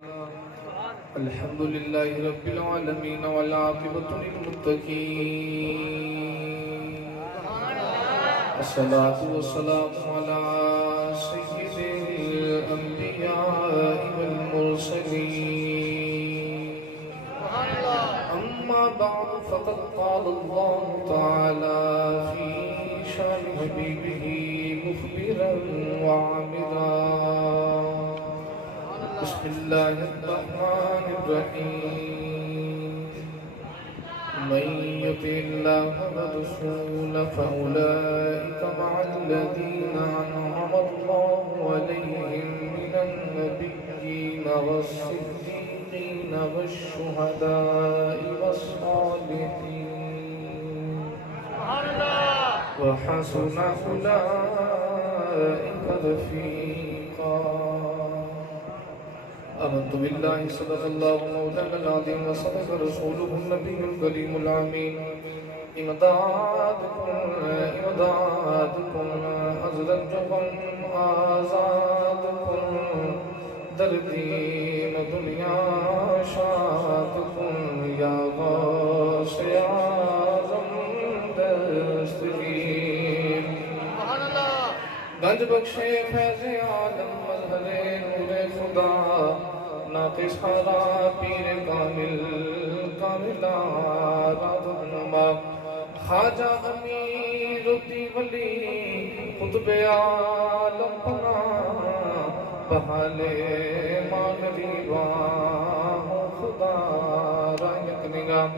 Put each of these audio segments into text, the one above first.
الحمد لله رب العالمين والعاقبة للمتقين الصلاة والسلام على سيد الأنبياء والمرسلين أما بعد فقد قال الله تعالى في شان حبيبه مخبرا وعاملا بسم الله الرحمن الرحيم من يطع الله ورسوله فأولئك مع الذين أنعم الله عليهم من النبيين والصديقين والشهداء والصالحين وحسن أولئك رفيقا آمنت بالله صدق الله مولانا العظيم وصدق رسوله النبي الكريم العمين امدادكم أزرجكم آزادكم دردین دنیا شادکم یا غوث اعظم دستگیر گنج بخشے فیض عالم مظہر نور خدا ناقص حرا پیر کامل کاملہ رہنما خواجہ امیر الدین ولی قطب عالم پناہ بحالے مغرباں خدا رائق نگاہ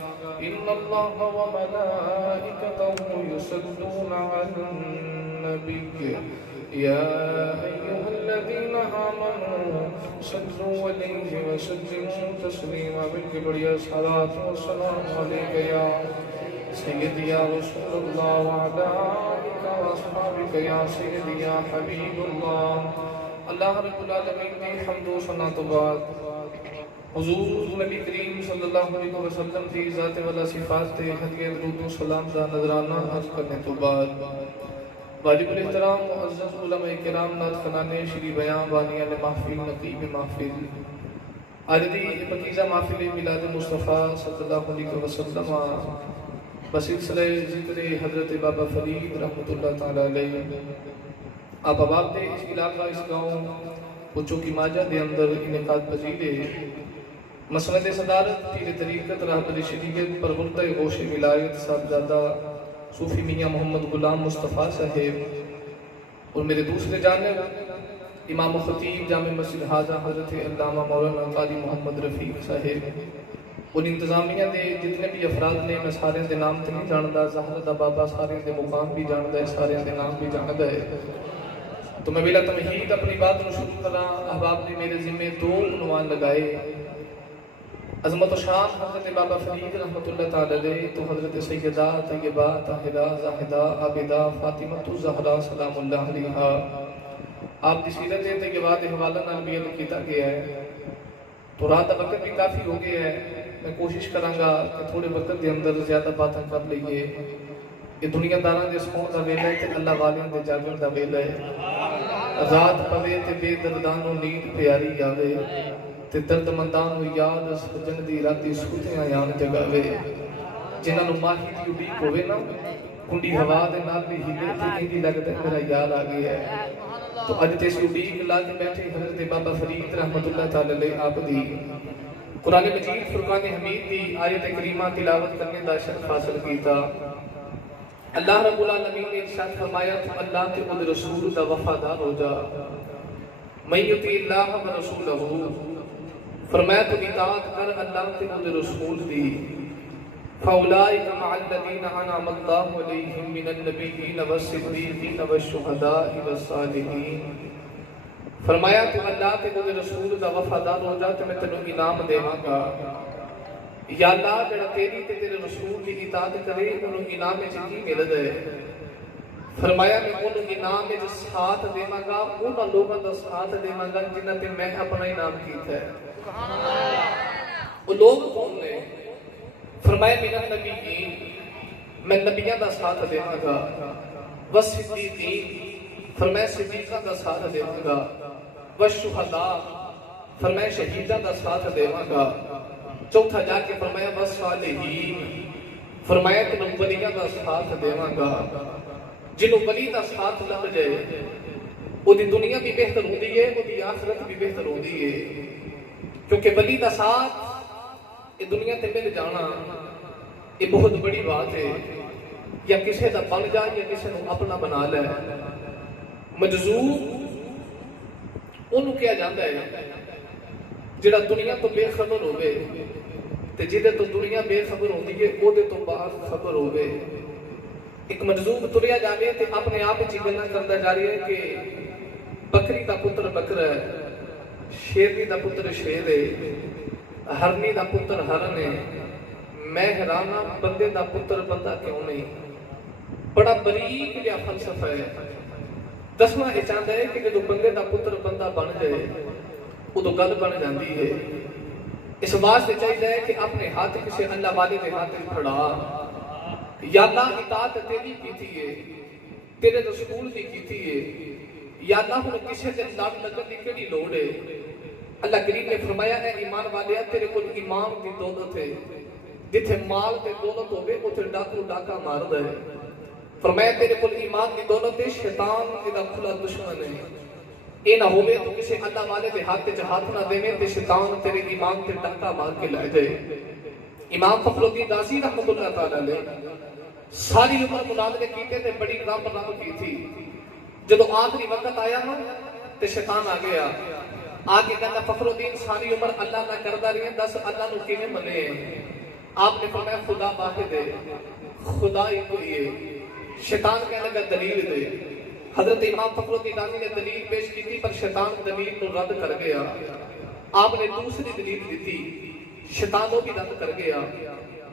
ان اللہ وملائکتہ یصلون علی النبی یا ایہا الذین آمنوا صلوا علیہ وسلموا تسلیما بلکہ بڑیا صلاة والسلام علیکہ یا سیدی یا رسول اللہ وعلا آلکہ واصحابکہ یا سیدی یا حبیب اللہ اللہ رب العالمین کی حمد و ثنا تو بعد حضور نبی کریم صلی اللہ علیہ وسلم کی ذات والا صفات تے ہدیہ درود و سلام دا نظرانہ عرض کرنے تو بعد واجب الاحترام معزز علماء کرام نعت خنانے شری بیان بانیان محفل نقیب محفل آردی پکیزہ محفل میلاد مصطفیٰ صلی اللہ علیہ وسلم بسلسلہ ذکر حضرت بابا فرید رحمت اللہ تعالی علیہ آپ اباب دے اس علاقہ اس گاؤں پوچھو کی ماجہ دے اندر انعقاد پذیرے مسند صدارت پیر طریقت رہبر شریعت پروردہ غوش ولایت صاحبزادہ صوفی میاں محمد غلام مصطفیٰ صاحب اور میرے دوسرے جانب امام و خطیب جامع مسجد حاجہ حضرت علامہ مولانا قاضی محمد رفیق صاحب ان انتظامیہ دے جتنے بھی افراد نے میں سارے دے نام تے نہیں جاندہ زہرہ بابا سارے دے مقام بھی جاندہ ہے سارے دے نام بھی جاندہ ہے تو میں بلا تمہید اپنی بات میں شروع کر رہا احباب نے میرے ذمہ دو عنوان لگائے عظمت و شان حضرت بابا فرید رحمت اللہ تعالی علیہ تو حضرت سیدہ طیبہ طاہرہ زاہدہ عابدہ فاطمہ الزہرا سلام اللہ علیہ آپ کی سیرت طیبہ کے حوالہ نال بیان کیتا گیا ہے تو رات وقت بھی کافی ہو گیا ہے میں کوشش کرانگا کہ تھوڑے وقت دے اندر زیادہ باتیں کر لئیے یہ دنیا داراں دے سکون دا ویلا ہے تے اللہ والیاں دے جاگن دا ویلا ہے رات پوے تے بے دردانوں نیند پیاری آوے تے درد مندانوں یاد سجن دی راتی سوتیاں یان جگاوے جنہاں نوں ماہی دی اڈیق ہووے نا کنڈی ہوا دے نال بھی ہلے تے ایندی لگدا ہے میرا یار آ گیا ہے تو اج تے اس اڈیق لا کے بیٹھے حضرت بابا فرید رحمت اللہ تعالی علیہ آپ دی قرآن مجید فرقان حمید دی آیت کریمہ تلاوت کرنے دا شرف حاصل کیتا اللہ رب العالمین نے ارشاد فرمایا تو اللہ کے خود رسول دا وفادار ہو جا من یطیع اللہ و رسولہ فرمایا تو اطاعت کر اللہ کے خود رسول دی فاولئک مع الذین انعم اللہ علیہم من النبیین والصدیقین والشہداء والصالحین فرمایا تو اللہ کے خود رسول دا وفادار ہو جا تو میں تینوں انعام دیواں گا یا اللہ جڑا تیری تے تیرے رسول کی اطاعت کرے انہوں انعام میں کی ملد ہے فرمایا میں انہوں انعام میں ساتھ دیواں گا انہوں لوگوں دا ساتھ دیواں گا جنہ تے میں اپنا انعام کیتا ہے وہ لوگ کون نے فرمایا من النبیین میں نبیوں دا ساتھ دیواں گا والصدیقین فرمایا صدیقہ دا ساتھ دیواں گا والشہداء فرمایا شہیداں دا ساتھ دیواں گا، چوتھا جا کے فرمایا والصالحین، فرمایا کہ میں ولیاں دا ساتھ دیواں گا۔ جنہوں ولی دا ساتھ لگ جائے وہ دی دنیا بھی بہتر ہوندی ہے، وہ دی آخرت بھی بہتر ہوندی ہے، کیونکہ ولی دا ساتھ یہ دنیا تے مل جانا یہ بہت بڑی بات ہے۔ یا کسے دا بن جائے یا کسے نو اپنا بنا لے، مجذوب انہوں کیا جاتا ہے جڑا دنیا تو بے خبر ہوئے تے جدے تو دنیا بے خبر ہوندی ہے او دے تو باہر خبر ہوئے۔ ایک مجذوب تریا جاوے تے اپنے آپ ہی گلاں کردا جا رہی ہے کہ بکری دا پتر بکر ہے، شیرنی دا پتر شیر ہے، ہرنی دا پتر ہرن ہے، میں حیرانہ بندے دا پتر بندہ کیوں نہیں۔ بڑا بریک جہا فلسفہ ہے۔ دسواں یہ چاہتا ہے کہ جب بندے دا پتر بندہ بن جائے ادو گل بن جاتی ہے۔ اس واسطے چاہیے ہے کہ اپنے ہاتھ کسی اللہ والے کے ہاتھ پھڑا، یا اللہ اطاعت تیری کیتی ہے، تیرے رسول دی کیتی ہے، یا اللہ ہن کسی دے لڑ لگن دی کیڑی لوڑ ہے۔ اللہ کریم نے فرمایا ہے ایمان والے تیرے کول ایمان دی دولت ہے، جتھے مال تے دولت ہوے اوتھے ڈاکو ڈاکا ماردا ہے۔ فرمایا تیرے کول ایمان دی دولت ہے، شیطان دا کھلا دشمن ہے، اے نہ ہوے تو کسی اللہ والے دے ہاتھ وچ ہاتھ نہ دیویں تے شیطان تیرے ایمان تے ڈاکا مار کے لے جائے۔ امام فخر الدین رازی رحمۃ اللہ تعالی علیہ ساری عمر مناظرے کیتے تے بڑی رب رب کی تھی، جدو آخری وقت آیا نا تے شیطان آ گیا، آ کے کہنا فخر الدین ساری عمر اللہ نہ کردا رہی دس اللہ نو کیویں منے؟ آپ نے فرمایا خدا واحد ہے، خدا ہی کوئی ہے۔ شیطان کہنے لگا دلیل دے۔ حضرت امام فخر الدین رازی نے دلیل پیش کی تھی پر شیطان دلیل کو رد کر گیا۔ آپ نے دوسری دلیل دی تھی، شیطانوں بھی رد کر گیا۔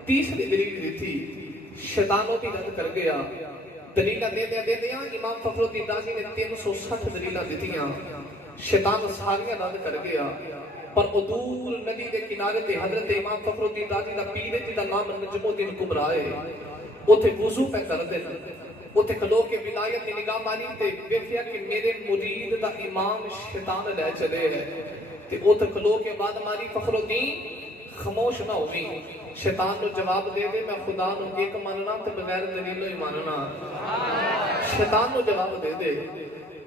تیسری دلیل دی تھی، شیطانوں بھی رد کر گیا۔ دلیلہ دے دیا امام فخر الدین رازی نے 360 دلیلہ دیتیاں، شیطان ساریاں رد کر گیا۔ پر عدول ندی دے کنارے تے حضرت امام فخر الدین رازی دا پیر جی دا نام نجم الدین کبریٰ ہے، اوتھے وضو پہ کر دے، اوتھے کھلو کے ولایت کی نگاہ ماری تے ویکھیا کہ میرے مرید دا امام شیطان لے چلے ہے، تے اوتھے کھلو کے بعد ماری فخر الدین خاموش نہ ہوئی، شیطان نو جواب دے دے میں خدا نو ایک ماننا تے بغیر دلیل ہی ماننا۔ شیطان نو جواب دے دے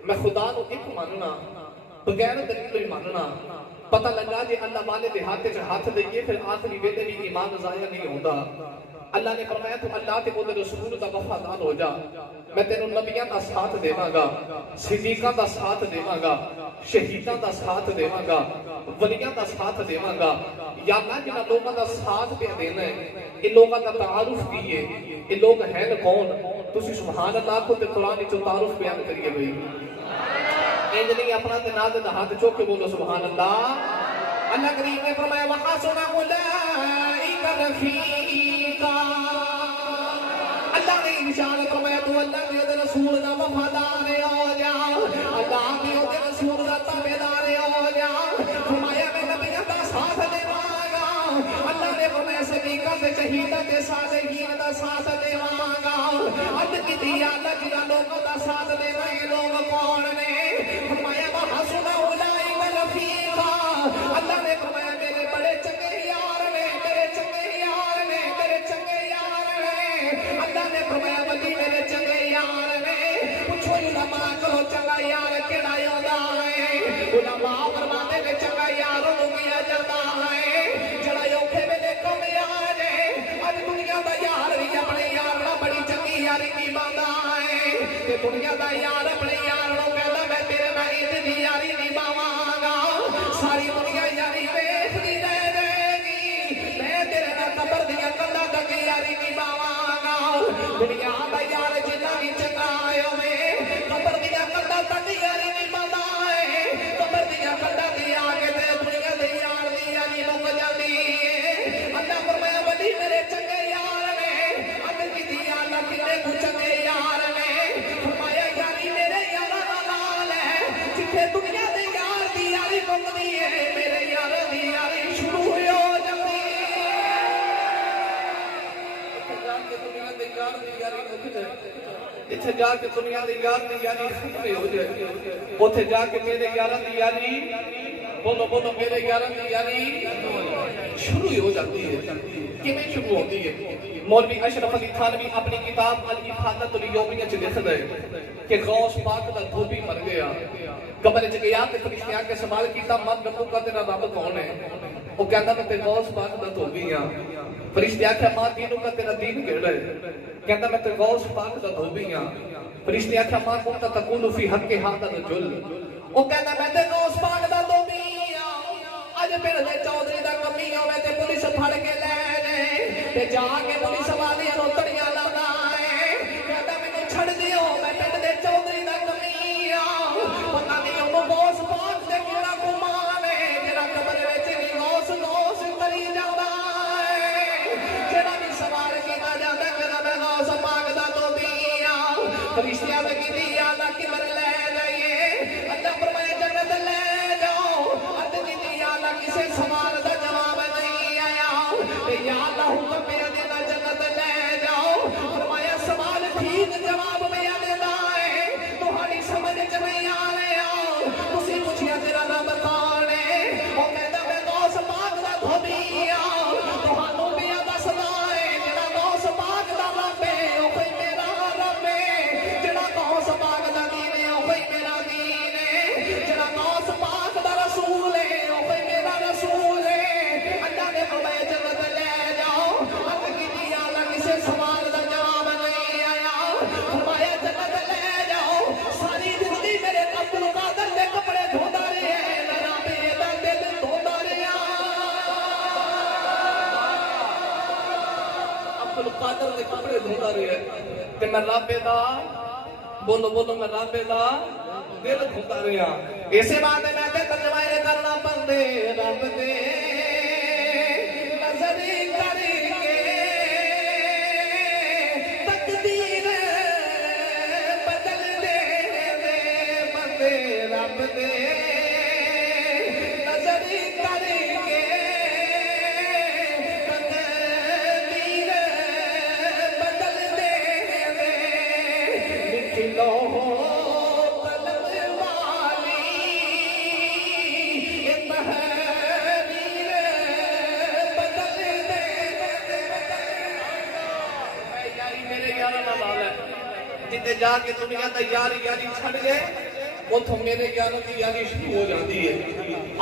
میں خدا نو ایک ماننا بغیر دلیل ہی ماننا۔ پتہ لگا جی اللہ والے دے ہاتھ دئیے پھر آخری ویلے بھی ایمان ضائع نہیں ہوتا۔ اللہ نے فرمایا تو اللہ تے بولے رسول دا وفادار ہو جا، میں تینوں نبیاں دا ساتھ دیواں گا، صدیقاں دا ساتھ دیواں گا، شہیداں دا ساتھ دیواں گا، ولیاں دا ساتھ دیواں گا۔ یا اللہ جنہاں لوگاں دا ساتھ پہ دینا ہے یہ لوگاں دا تعارف کیے، یہ لوگ ہیں کون؟ تسی سبحان اللہ کو تے قرآن وچوں تعارف بیان کریے بھئی، انج نہیں اپنا تے نال دا ہاتھ چوک کے بولو سبحان اللہ۔ اللہ کریم نے فرمایا وَحَسُنَ أُولَئِكَ رَفِيقًا، اللہ نے ارشاد فرمایا تو اللہ کے رسول دا وفادار ہو جا، اللہ کے رسول دا تابعدار ہو جا۔ فرمایا میں نبیوں دا ساتھ دیواں گا، اللہ نے فرمایا صدیقاں تے شہیداں تے صالحین دا ساتھ دیواں گا۔ اد کیتی اللہ جنہاں لوگوں دا ساتھ دیواں یہ لوگ کون نے؟ فرمایا وَحَسُنَ أُولَئِكَ رَفِيقًا، اللہ نے فرمایا میرے بڑے چنگے یار نے، میرے چنگے یار نے، میرے چنگے یار نے۔ اللہ نے فرمایا ولی میرے چنگے یار نے۔ پوچھو علماء کو چنگا یار کیڑا ہوندا ہے؟ علماء فرماتے نے چنگا یار او کیا جاتا ہے جڑا اوکھے ویلے کم آ جائے۔ اج دنیا دا یار بھی اپنے یار نال بڑی چنگی یاری نبھاوندا ہے، تے دنیا دا یار اپنے یار نوں کہندا میں تیرے نال اتنی یاری نبھاواں گا، ساری دنیا یاری ویکھدی رہ جائے گی، میں تیرے نال قبر دیاں کنڈاں تک یاری نبھاواں گا۔ دنیا دا یار جنہ بھی چنگا ہوے قبر دیاں کنڈاں تک یاری نبھاوندا ہے، قبر دیاں کنڈاں تے آ کے تے دنیا دے یار دی یاری مک جاندی ہے۔ اللہ فرمایا ولی میرے چنگے یار نے، اللہ کی دی اللہ کنے کو چنگے یار نے۔ فرمایا یاری میرے یاراں نال ہے، جتھے دنیا دے یار دی یاری مکدی ہے میرے یار دی یاری شروع ہو جاندی ہے۔ اتھے جا کے دنیا دے یار دی یاری ختم ہو جائے، اوتھے جا کے میرے یاراں دی یاری بولو بولو میرے یاروں کی یاری شروع ہی ہو جاتی ہے. کیویں شروع ہوتی ہے؟ مولوی اشرف علی تھانوی اپنی کتاب الافادۃ الیومیہ چ لکھدا ہے کہ غوث پاک دا دھوبی مر گیا, قبر چ گیا تے فرشتے آ کے سوال کیتا مت ربو کا تیرا رب کون ہے؟ وہ کہندا میں تے غوث پاک دا دھوبی ہاں. فرشتے آکھیا ماں دینوں کا تیرا دین کیڑا ہے؟ کہندا میں تے غوث پاک دا دھوبی ہاں. فرشتے آکھیا ماں کون تا تقول فی حق ھذا الرجل؟ وہ کہندا میں تے غوث پاک دا دھوبی ہاں. اج پھر دے چودھری دا کمی ہوے تے پولیس پھڑ کے لے جائے تے جا کے پولیس والیاں نوں تڑیاں لانا ہے. کہندا مینوں چھڑ دیو میں پنڈ دے چودھری دا کمی ہاں. پتہ نہیں او غوث پاک دے کیڑا گمان ہے جڑا قبر وچ بھی غوث غوث کری جاندا ہے. جڑا بھی سوال کیتا جاندا کہندا میں غوث پاک دا دھوبی ہاں. فرشتیاں نے کیتی یا اللہ قبر لے جائیے, اللہ فرمایا جنت لے جاؤ. کسی سوال کا جواب نہیں آیا, یا اللہ حکم میں دینا جنت لے جاؤ. فرمایا سوال ٹھیک جواب میں دینا ہے, تمہاری سمجھ چ نہیں آ رہا. تسی پوچھیا تیرا رب کون ہے؟ وہ کہندا میں غوث پاک دا دھوبی ہاں. تہانوں بھی دسدا ہے جڑا غوث پاک دا رب ہے او کوئی میرا رب ہے. جڑا غوث پاک دا دین ہے او کوئی میرا دین ہے. جڑا غوث پاک دا رسول ہے رسول ہے. اللہ نے فرمایا جنت لے جاؤ. اب کی اللہ کسی سوال کا جواب نہیں آیا. فرمایا جنت لے جاؤ. ساری زندگی میرے عبد القادر دے کپڑے دھوندا رہے, رب دا دل دھوندا رہا. عبد القادر دے کپڑے دھوندا رہے تے میں رب دا, بولو بولو میں رب دا دل دھوندا رہا. اسی بات میں تے ترجمہ کرنا بندے رب دے نظر کر کے تقدیر بدل دے. بندے رب دے نظر کر کے تقدیر بدل دے. لکھ لو جتے جا کے دنیا دا یاری یاری چھڑ گئے اتھوں میرے یاروں کی یاری شروع ہو جاتی ہے.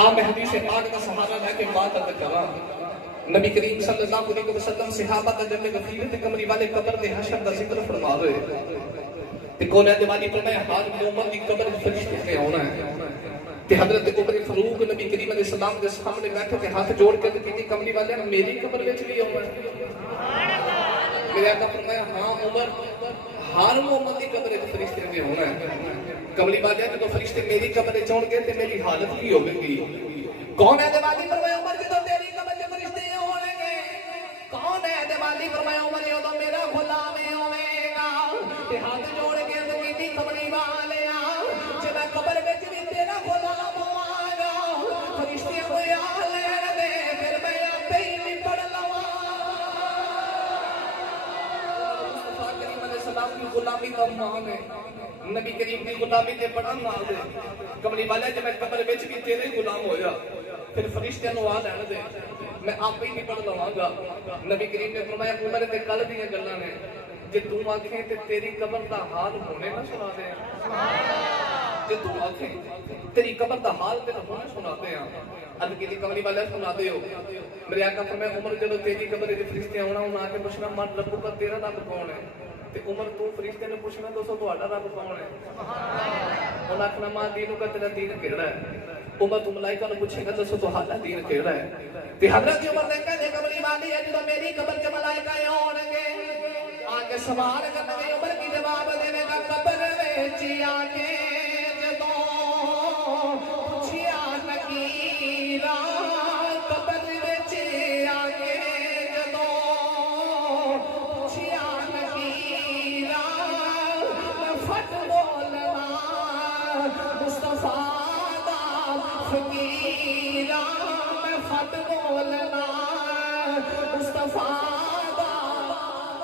آپ حدیث پاک کا سہارا لے کے بات عرض کراں. نبی کریم صلی اللہ علیہ وسلم صحابہ دا جب غفیر تے کمری والے قبر دے حشر دا ذکر فرما رہے تے کولے دی والی فرمایا حال مومن دی قبر فرشتے نے آنا ہے. تے حضرت عمر فاروق نبی کریم علیہ السلام دے سامنے بیٹھے تے ہاتھ جوڑ کے کہتے کمری والے میری قبر وچ بھی آنا ہے. میرے آقا فرمایا ہاں عمر ہر مومن دی قبر وچ فرشتے نے ہونا ہے. کملی والے جب فرشتے میری قبر وچ آن گے تے میری حالت کی ہوے گی؟ کون ہے دیوالی فرمایا عمر جدوں تیری قبر وچ فرشتے ہون گے. کون ہے دیوالی فرمایا عمر جدوں میرا غلام ہوے گا. تے ہاتھ جوڑ کے کہتی کملی والے جب میں قبر وچ بھی تیرا غلام ہواں گا فرشتے کوئی آ لین دے پھر میں آپے ہی نپڑ لواں. غلامی کا مان ہے, نبی کریم کی غلامی تے بڑا ناز ہے. کملی والے جب میں قبر وچ بھی تیرے غلام ہویا پھر فرشتیاں نوں آ لین دے میں آپ ہی نہیں پڑھ لواں گا. نبی کریم نے فرمایا عمر تے کل دیاں گلاں نے, جے تو آکھیں تے تیری قبر دا حال ہونے نہ سنا دے. جے تو آکھیں تیری قبر دا حال تے ہونے سناتے ہیں. عرض کی کملی والے سنا دے ہو. میرے آقا فرمایا عمر جدوں تیری قبر وچ فرشتے آونا انہاں آ کے پوچھنا من رب کا تیرا رب کون ہے؟ تے عمر تو فرشتے نے پوچھنا دوستو تہاڈا رب کون ہے؟ انہاں آکھنا ماں دینوں کا تیرا دین کیڑا ہے؟ عمر تو ملائکہ نے پوچھے گا دسو تہاڈا دین کیڑا ہے؟ تے حضرت عمر نے کہے کملی والی ہے جدوں میری قبر تے ملائکہ آون گے آ کے سوال کرن گے عمر کی جواب دے گا قبر وچ آ کے جدوں پوچھیا نکیرا قبر وچ آ کے جدوں پوچھیا نکیرا فٹ بولنا مصطفیٰ دا فقیرا میں فٹ بولنا مصطفیٰ دا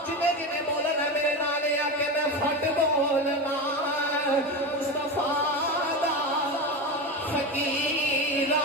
جنے جنے بولنا میرے نالے آ کے میں فٹ بولنا مصطفیٰ دا فقیرا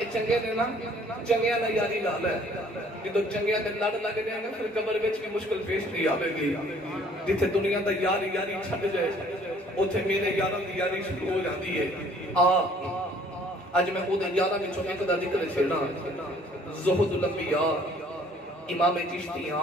ਇਹ ਚੰਗੇ ਨੇ ਨਾ ਚੰਗਿਆਂ ਨਾਲ ਯਾਰੀ ਲਾ ਲੈ ਜਦੋਂ ਚੰਗਿਆਂ ਤੇ ਲੜ ਲੱਗ ਜਾਏਗਾ ਫਿਰ ਕਬਰ ਵਿੱਚ ਵੀ ਮੁਸ਼ਕਲ ਪੇਸ਼ ਨਹੀਂ ਆਵੇਗੀ ਜਿੱਥੇ ਦੁਨੀਆ ਦਾ ਯਾਰੀ ਛੱਡ ਜਾਏ ਉੱਥੇ ਮੇਰੇ ਯਾਰਾਂ ਦੀ ਯਾਰੀ ਸ਼ੁਰੂ ਹੋ ਜਾਂਦੀ ਹੈ ਅੱਜ ਮੈਂ ਉਹਦੇ ਯਾਰਾਂ ਵਿੱਚੋਂ ਇੱਕ ਦਾ ਜ਼ਿਕਰ ਛੇੜਾਂ ਜ਼ੁਹਦੁਲ ਅੰਬਿਆ ਇਮਾਮ ਚਿਸ਼ਤੀਆਂ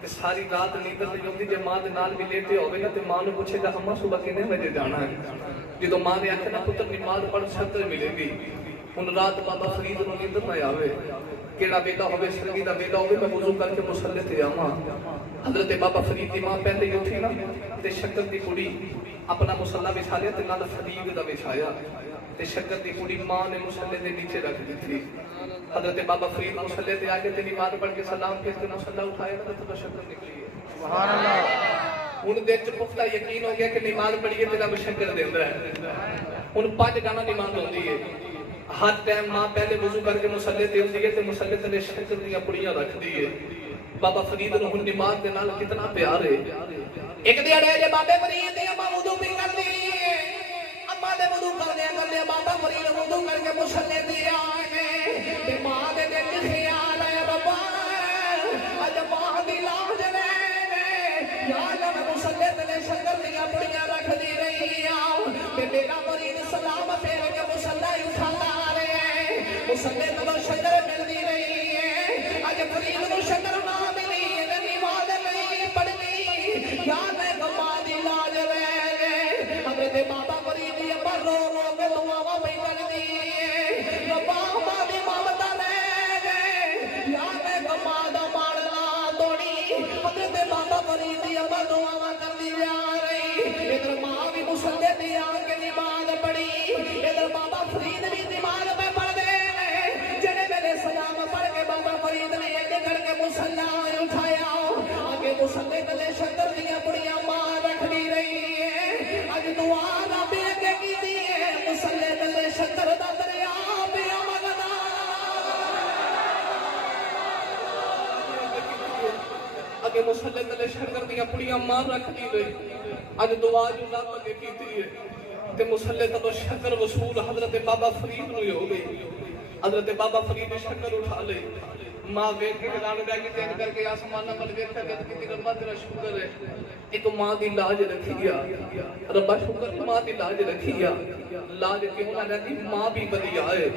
تے ساری رات نیندر نہیں ہوندی جے ماں دے نال بھی لیٹے ہوئے نا تے ماں نوں پوچھے گا اماں صبح کتنے بجے جانا ہے جدوں ماں نے آکھنا پتر نماز پڑھ چھتر ملے گی ہن رات بابا فرید نوں نیندر نہ آوے کیڑا بیٹا ہوے سرگی دا بیٹا ہوے میں وضو کر کے مصلی تے آواں حضرت بابا فرید دی ماں پہلے ہی اٹھی نا تے شکر دی کڑی اپنا مصلی بچھا لیا تے نال فرید دا بچھایا تے شکر دی کڑی ماں نے مصلی دے نیچے رکھ دتی حضرت بابا فرید مصلی تے آگے تے نماز پڑھ کے سلام پھیر کے مصلی اٹھایا نا تے شکر نکلی ہے سبحان اللہ ہن دل چ پختہ یقین ہو گیا کہ نماز پڑھیے تے رب شکر دیندا ہے ہن 5 گانا نماز ہوندی ہے ہر ٹائم ماں پہلے وضو کر کے مصلی تے ہوندی ہے تے مصلی تے شکر دیاں پڑیاں رکھدی ہے بابا فرید نوں ہن نماز دے نال کتنا پیار ہے ایک دیہڑے جے بابے فرید دی اماں وضو بھی کردی اماں دے وضو کردے بابا فرید وضو کر کے مصلی تے آ گئے تے ماں دے دل وچ خیال آیا بابا اج ماں دی لاج لے یا اللہ مصلی تے شکر دیاں پڑیاں رکھدی رہی آ تے میرا فرید سلام پھیر کے مصلی اٹھاتا مصلی تو شکر ملتی رہی ہے اج فرید کو شکر نہ ملی نماز نہیں پڑھنی یا میں گما دی لاج رہ گئے حضرت بابا فرید دی اماں رو رو کے دعاواں پہ کردی ہے ربا ماں ممتا رہ گئے یا میں گما دا مارنا توڑی حضرت بابا فرید دی اماں دعاواں کردی جا رہی ادھر ماں بھی مصلی تے آ کے نماز پڑھی ادھر بابا فرید بھی نماز پہ پڑھ سلام پڑھ کے بابا فرید نے ایک کر کے مصلی اٹھایا آگے مصلی تے شکر دیاں پڑیاں ماں رکھدی رہی ہے اج دعا دا بھی اگے کیتی ہے مصلی تے شکر دا دریا پیا مگنا اگے مصلی تے شکر دیاں پڑیاں ماں رکھدی رہی اج دعا جو رب اگے کیتی ہے تے مصلی تے شکر وصول حضرت بابا فرید نوں ہو گئی حضرت بابا فرید نے شکر اٹھا لے ماں ویکھ کے حیران رہ گئی تین کر کے آسماناں ول ویکھیا کہ کتنی ربا تیرا شکر ہے ایک ماں دی لاج رکھی ہے ربا شکر ماں دی لاج رکھی ہے لاج کیوں نہ رہتی ماں بھی ودیا ہے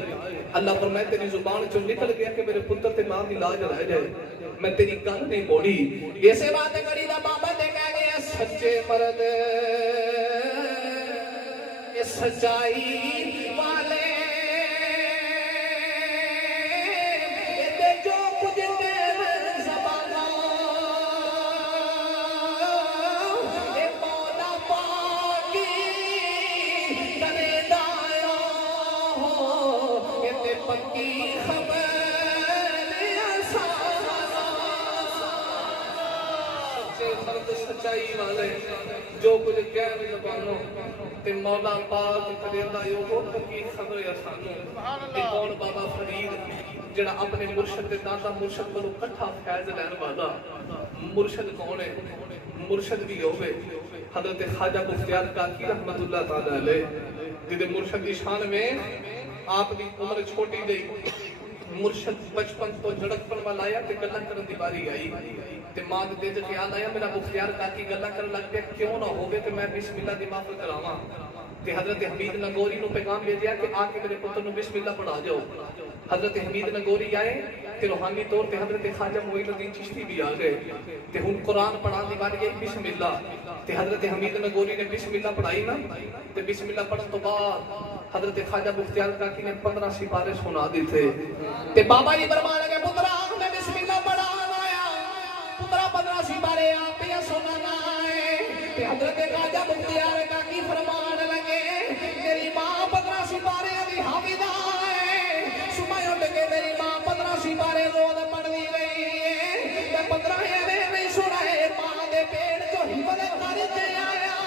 اللہ فرمائے تیری زبان چوں نکل گیا کہ میرے پتر تے ماں دی لاج رہ جائے میں تیری گل نہیں موڑی ایسے بات کری دا بابا تے کہہ گیا سچے مرد سچائی والے سچائی والے جو کچھ کہہ زبانوں تے مولا پاک کریندا ہے وہ پکی خبر ہے سانوں کہ کون بابا فرید جڑا اپنے مرشد دے دادا مرشد کولوں کٹھا فیض لین والا مرشد کون ہے مرشد بھی ہوے حضرت خواجہ بختیار کاکی رحمت اللہ تعالی علیہ جدے مرشد کی شان میں آپ دی عمر چھوٹی گئی مرشد بچپن تو جھڑکپن والا آیا تے گلاں کرن دی باری آئی تے ماں دے دل وچ خیال آیا میرا بختیار کاکی گلاں کرن لگ پیا کیوں نہ ہوے تے میں بسم اللہ دی محفل کراواں تے حضرت حمید نگوری نو پیغام بھیجیا کہ آ کے میرے پتر نو بسم اللہ پڑھا جاؤ حضرت حمید نگوری آئے تے روحانی طور تے حضرت خواجہ معین الدین چشتی بھی آ گئے تے ہن قرآن پڑھان دی باری آئی بسم اللہ تے حضرت حمید نگوری نے بسم اللہ پڑھائی نا تے بسم اللہ پڑھن تو بعد حضرت خواجہ بختیار کاکی نے 15 سپارے سنا دی تھے تے بابا جی فرمان لگے پترا میں بسم اللہ پڑھان آیا پترا 15 سپارے آپ ہی سننا ہے تے حضرت خواجہ بختیار کاکی فرمان لگے میری ماں 15 سپارے دی حافظہ ہے صبح اٹھ کے میری ماں 15 سپارے روز پڑھنی رہی ہے تے 15 ایویں نہیں سنا ہے ماں دے پیٹ چوں حفظ کر تے آیا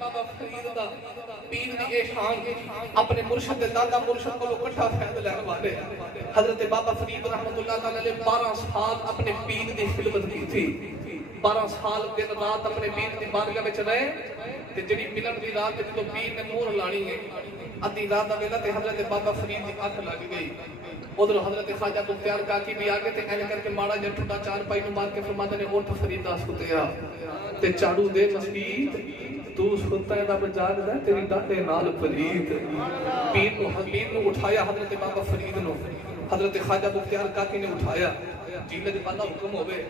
بابا فرید دا پیر دی اے شان اپنے مرشد دادا مرشد کو کٹھا فیض لین والے حضرت بابا فرید رحمت اللہ تعالی علیہ 12 سال اپنے پیر دی خدمت کی تھی 12 سال دن رات اپنے پیر دی بارگاہ وچ رہے تے جڑی ملن دی رات جدوں پیر نے مہر لانی ہے ادھی رات دا ویلا تے حضرت بابا فرید دی اکھ لگ گئی ادھر حضرت خواجہ بختیار کاکی بھی آگے تے اینج کر کے ماڑا جا ٹھڈا چار پائی نو مار کے فرماتے نے اٹھ فریدا سوتیا تے چاڑو دے مسجد تو سنتا ہے رب جاگدا تیری ڈاڈے نال فرید پیر نو اٹھایا حضرت بابا فرید نو حضرت خواجہ بختیار کاکی نے اٹھایا جی نے پالا حکم ہوئے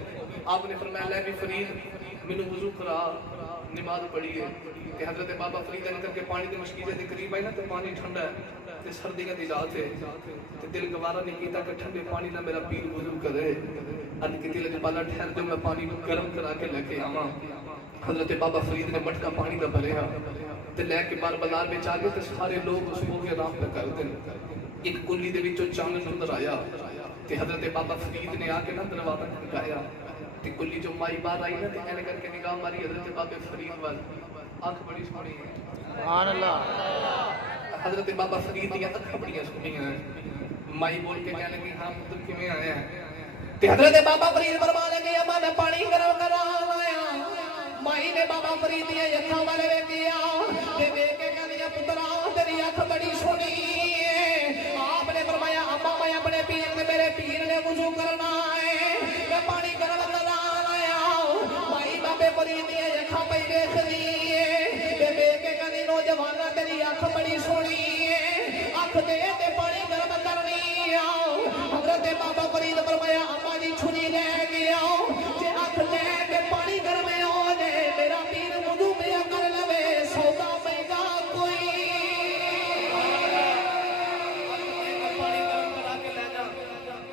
آپ نے فرمایا لے بھی فرید مینوں وضو کرا نماز پڑھی ہے کہ حضرت بابا فرید نے کر کے پانی دے مشکیزے دے قریب آئی نا تو پانی ٹھنڈا ہے تے سردیاں دی رات ہے تے دل گوارا نہیں کیتا کہ ٹھنڈے پانی نہ میرا پیر وضو کرے ان کے دل وچ پالا ٹھہر دے میں پانی گرم کرا کے لے کے آواں حضرت بابا فرید نے مٹکا پانی دا بھریا تے لے کے بار بازار وچ آ گئے تے سارے لوگ اس کو کے آرام پہ کرتے ایک کلی دے وچوں چاند نظر آیا تے حضرت بابا فرید نے آ کے نا دروازہ کھڑکایا تے کلی جو مائی باہر آئی نا تے اینے کر کے نگاہ ماری حضرت بابا فرید وال آنکھ بڑی سونی ہے سبحان اللہ حضرت بابا فرید دی آنکھ بڑی سونی ہے مائی بول کے کہنے لگی ہاں تم کیویں آیا ہے تے حضرت بابا فرید فرمان لگے اما میں پانی گرم کرا لایا مائی نے بابا فرید دی اکھاں والے ویکھیا تے ویکھ کے کہندی پترا تیری اکھ بڑی سونی ہے آپ نے فرمایا اما میں اپنے پیر نے میرے پیر نے وضو کرنا ہے میں پانی گرم کرا لایا مائی بابے فرید دی اکھاں پہ ویکھ لی تے ویکھ کے کہندی نوجوان تیری اکھ بڑی سونی ہے اکھ دے تے پانی گرم کرنی حضرت بابا فرید فرمایا اما جی چھری لے گیا جے اکھ لے کے پانی گرم ہو جائے میرا پیر وضو پیا کر لوے سودا مہنگا کوئی پانی گرم کرا کے لے جا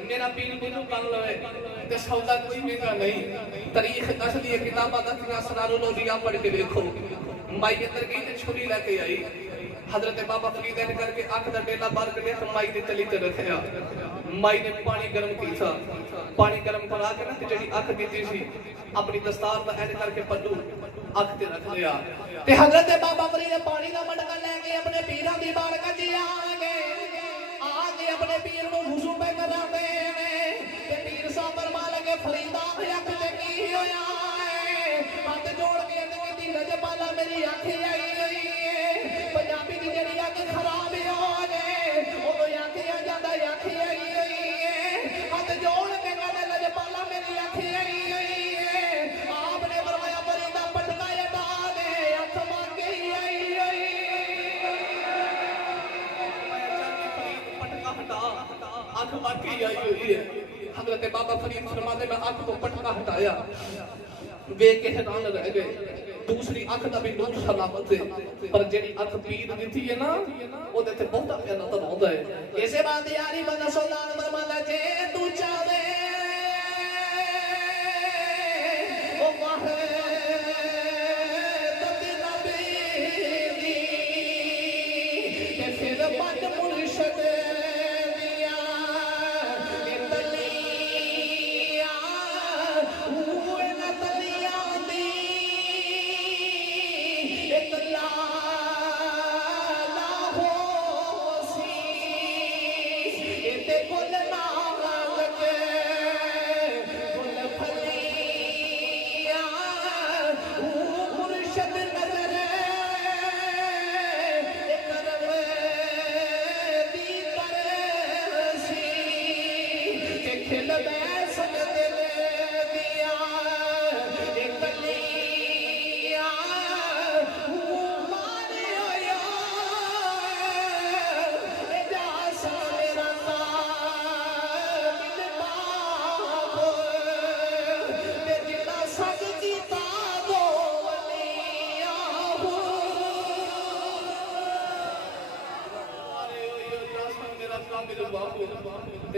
میرا پیر وضو کر لوے تے سودا کوئی مہنگا نہیں تاریخ اصلی کتاباں دسیاں سنارولوجیاں پڑھ کے دیکھو مائی اندر گئی تے چھری لے کے آئی حضرت بابا فرید نے کر کے آنکھ دا ڈیلا بار کے لے مائی دی تلی تے رکھیا مائی نے پانی گرم کیتا پانی گرم کرا کے نا جڑی آنکھ دیتی سی اپنی دستار دا ایڈ کر کے پڈو آنکھ تے رکھ لیا تے حضرت بابا فرید پانی دا مٹکا لے کے اپنے پیراں دی بارگاہ وچ آ گئے اپنے پیر نو وضو پہ کرا دے تے پیر صاحب فرما لگے فریدا اکھ تے کی ہویا ہے ہاتھ جوڑ کے کہندی رجپالا میری اکھ آئی ہوئی ہے پنجابی دی جڑی اکھ خراب ہو جائے او اکھ آ جاندا اکھ آئی ہوئی ہے ہاتھ جوڑ کے کہندے رجپالا میری اکھ آئی ہوئی ہے آپ نے فرمایا فریدا پٹکا ہٹا دے اکھ مانگی آئی ہوئی پٹکا ہٹا اکھ مانگی آئی ہوئی ہے حضرت بابا فرید فرماتے میں اکھ کو پٹکا ہٹایا ویکھ کے حیران رہ گئے دوسری اکھ دا بھی نور سلامت ہے پر جڑی اکھ پیر دتی ہے نا او دے تے بہت پیار نظر آوندا ہے اسے بات یاری بندہ سلطان فرماتا جے تو چاہے او واہ تبی نبی دی تے پھر بات مرشد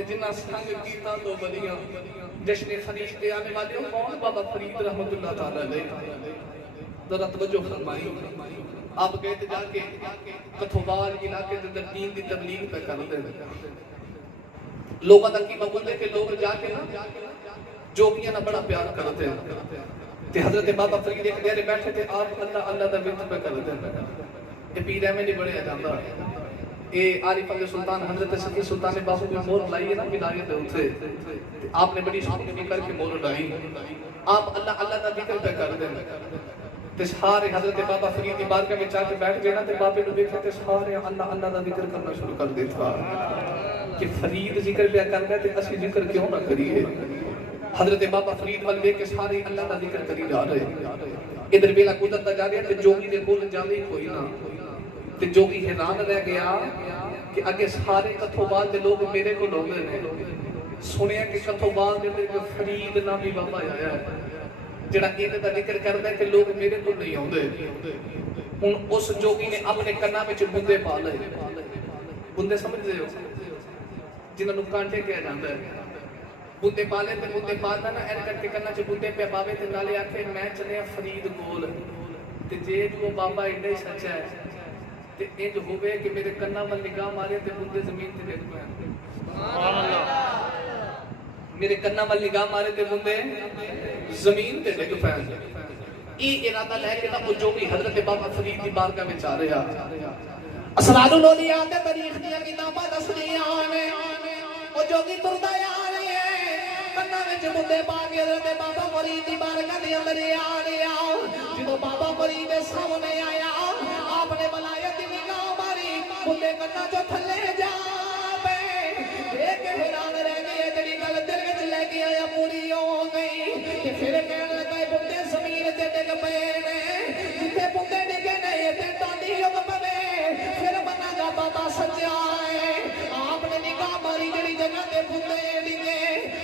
جنہ سنگ کیتا دو بلیاں جشن خریش کے آنے والے کون بابا فرید رحمت اللہ تعالیٰ علیہ ذرا توجہ فرمائی آپ گئے تھے جا کے کتھوال علاقے در دین دی تبلیغ پہ کر دے لوگوں تک کی بولے کہ لوگ جا کے نا جوگیاں نہ بڑا پیار کرتے ہیں حضرت بابا فرید ایک دیر بیٹھے تھے آپ اللہ اللہ دا ورد پہ کر دے یہ پیر احمد نہیں بڑے جاندہ اے عارف علی سلطان حضرت سکی سلطان باہو میں مور لائی ہے نا ولایت ہوتے آپ نے بڑی سونی کر کے مور لائی آپ اللہ اللہ دا ذکر پہ کر دیں تے سارے حضرت بابا فرید کی بارگاہ میں جا کے بیٹھ گئے نا تے بابے نو دیکھے تے سارے اللہ اللہ دا ذکر کرنا شروع کر دیتا کہ فرید ذکر پہ کر گئے تے اسی ذکر کیوں نہ کریے حضرت بابا فرید والے دیکھ کے سارے اللہ دا ذکر کری جا رہے ادھر بیلا قدرت جا رہے تے جوگی دے کول جاندے کوئی نہ تے جوگی حیران رہ گیا کہ اگے سارے کتھوبال دے لوگ میرے کو لوگ نے سنیا کہ کتھوبال دے اندر فرید نامی بابا آیا ہے جڑا انہاں دا ذکر کردا ہے کہ لوگ میرے کو نہیں آوندے ہن اس جوگی نے اپنے کناں وچ بندے پا لے بندے سمجھدے ہو جنہاں نوں کانٹے کہا جاندا ہے بندے پالے تے بندے پالدا نا این کر کے کناں چ بندے پہ پاوے تے نالے آکھے میں چلیا فرید کول تے جے وہ بابا ایڈا ہی سچا ہے تے انج ہوے کہ میرے کناں ول نگاہ مارے تے بندے زمین تے ڈگ پین سبحان اللہ میرے کناں ول نگاہ مارے تے بندے زمین تے ڈگ پین یہ ارادہ لے کے نا جو بھی حضرت بابا فرید دی بارگاہ وچ آ رہا اسرار الاولیاء دے تاریخ دیاں کتاباں دسدیاں نے او جوگی تردا آ رہے ہیں کناں وچ بندے پا کے حضرت بابا فرید دی بارگاہ دے اندر آ رہا جدوں بابا فرید دے سامنے آیا آپ نے ولایت دی نگاہ ماری بندے کناں چوں تھلے جا پے دیکھ کے حیران رہ گئے جڑی گل دل وچ لے کے آیا پوری ہو گئی تے پھر کہن لگا بندے زمین تے ڈگ پے نے جتھے بندے ڈگے نے تے ٹانڈی اگ پے پھر بنا گا بابا سچا ہے آپ نے نگاہ ماری جڑی جگہ تے بندے ڈگے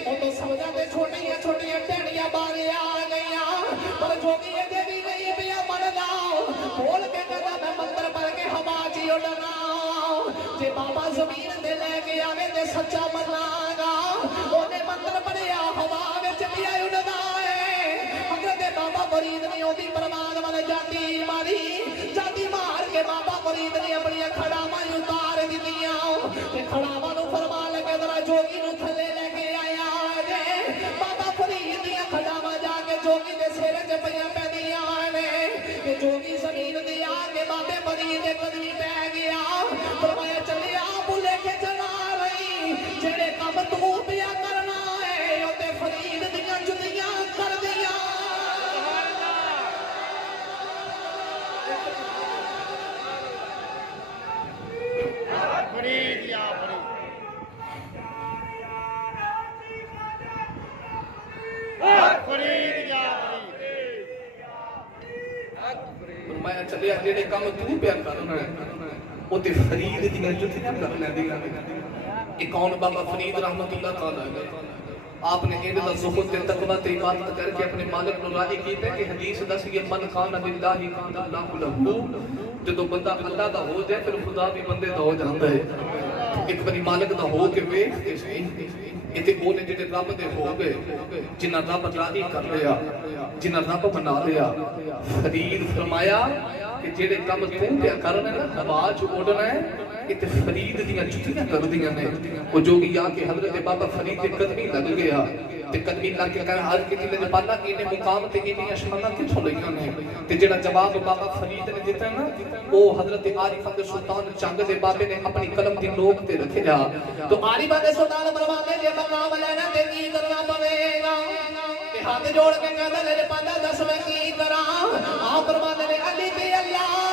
او تو سمجھا تے چھوٹیاں چھوٹیاں ٹہنیاں باہر آ گئیاں پر جوگی اجے بھی نہیں پیا مندا بول کے کہدا میں منتر پڑھ کے ہوا چ اڑنا جے بابا زمین تے لے کے آوے تے سچا منا گا اونے منتر پڑھیا ہوا وچ پیا اڑدا ہے حضرت بابا فرید نے اودی پرواز ول جاتی مار کے بابا فرید نے اپنی کھڑاواں اتار دتیاں تے کھڑاواں نوں فرما لگے ذرا جوگی نوں تھلے لے کے آیا جے بابا فرید دی کھڑاواں جا کے جوگی دے سر تے پیاں پیندیاں نے تے جوگی زمین تے آ کے بابے فرید دے قدمی پہ گیا فرمایا چلیا بھولے کے چلا رہی جڑے کم تو پیا کرنا ہے او تے فرید دیاں جتیاں کر دیاں فرید یا فرید یا فرمایا چلیا جڑے کم تو پیا کرنا ہے او تے فرید دیاں جتیاں کر لیندیاں کہ کون بابا فرید رحمت اللہ تعالی علیہ آپ نے ایڈ دا زہد تے تقوی تے عبادت کر کے اپنے مالک نو راضی کیتا کہ حدیث دس یہ من کان باللہ کان اللہ لہ جدوں بندہ اللہ دا ہو جائے پھر خدا بھی بندے دا ہو جاندا ہے ایک باری مالک دا ہو کے ویکھ تے صحیح ایتھے او نے جڑے رب دے ہو گئے جنہاں رب راضی کر لیا جنہاں رب منا لیا فرید فرمایا کہ جڑے کم تو پیا کرنا ہے نا ہوا چ اڑنا ہے تے فرید دیاں جتیاں کر دیاں نے او جوگی آ کے حضرت بابا فرید دے قدمی لگ گیا تے قدمی لگ کے کہا ہر کسی نے پالا کہ انہیں مقام تے انہیں شاناں کتھوں لئیاں نے تے جڑا جواب بابا فرید نے دیتا ہے نا وہ حضرت عارف سلطان چنگ دے بابے نے اپنی قلم دی نوک تے رکھیا تو عارف سلطان فرماتے جے مقام لینا تے کی کرنا پوے گا تے ہاتھ جوڑ کے کہندا لے پالا دس میں کی کراں آپ فرماتے نے علی تے اللہ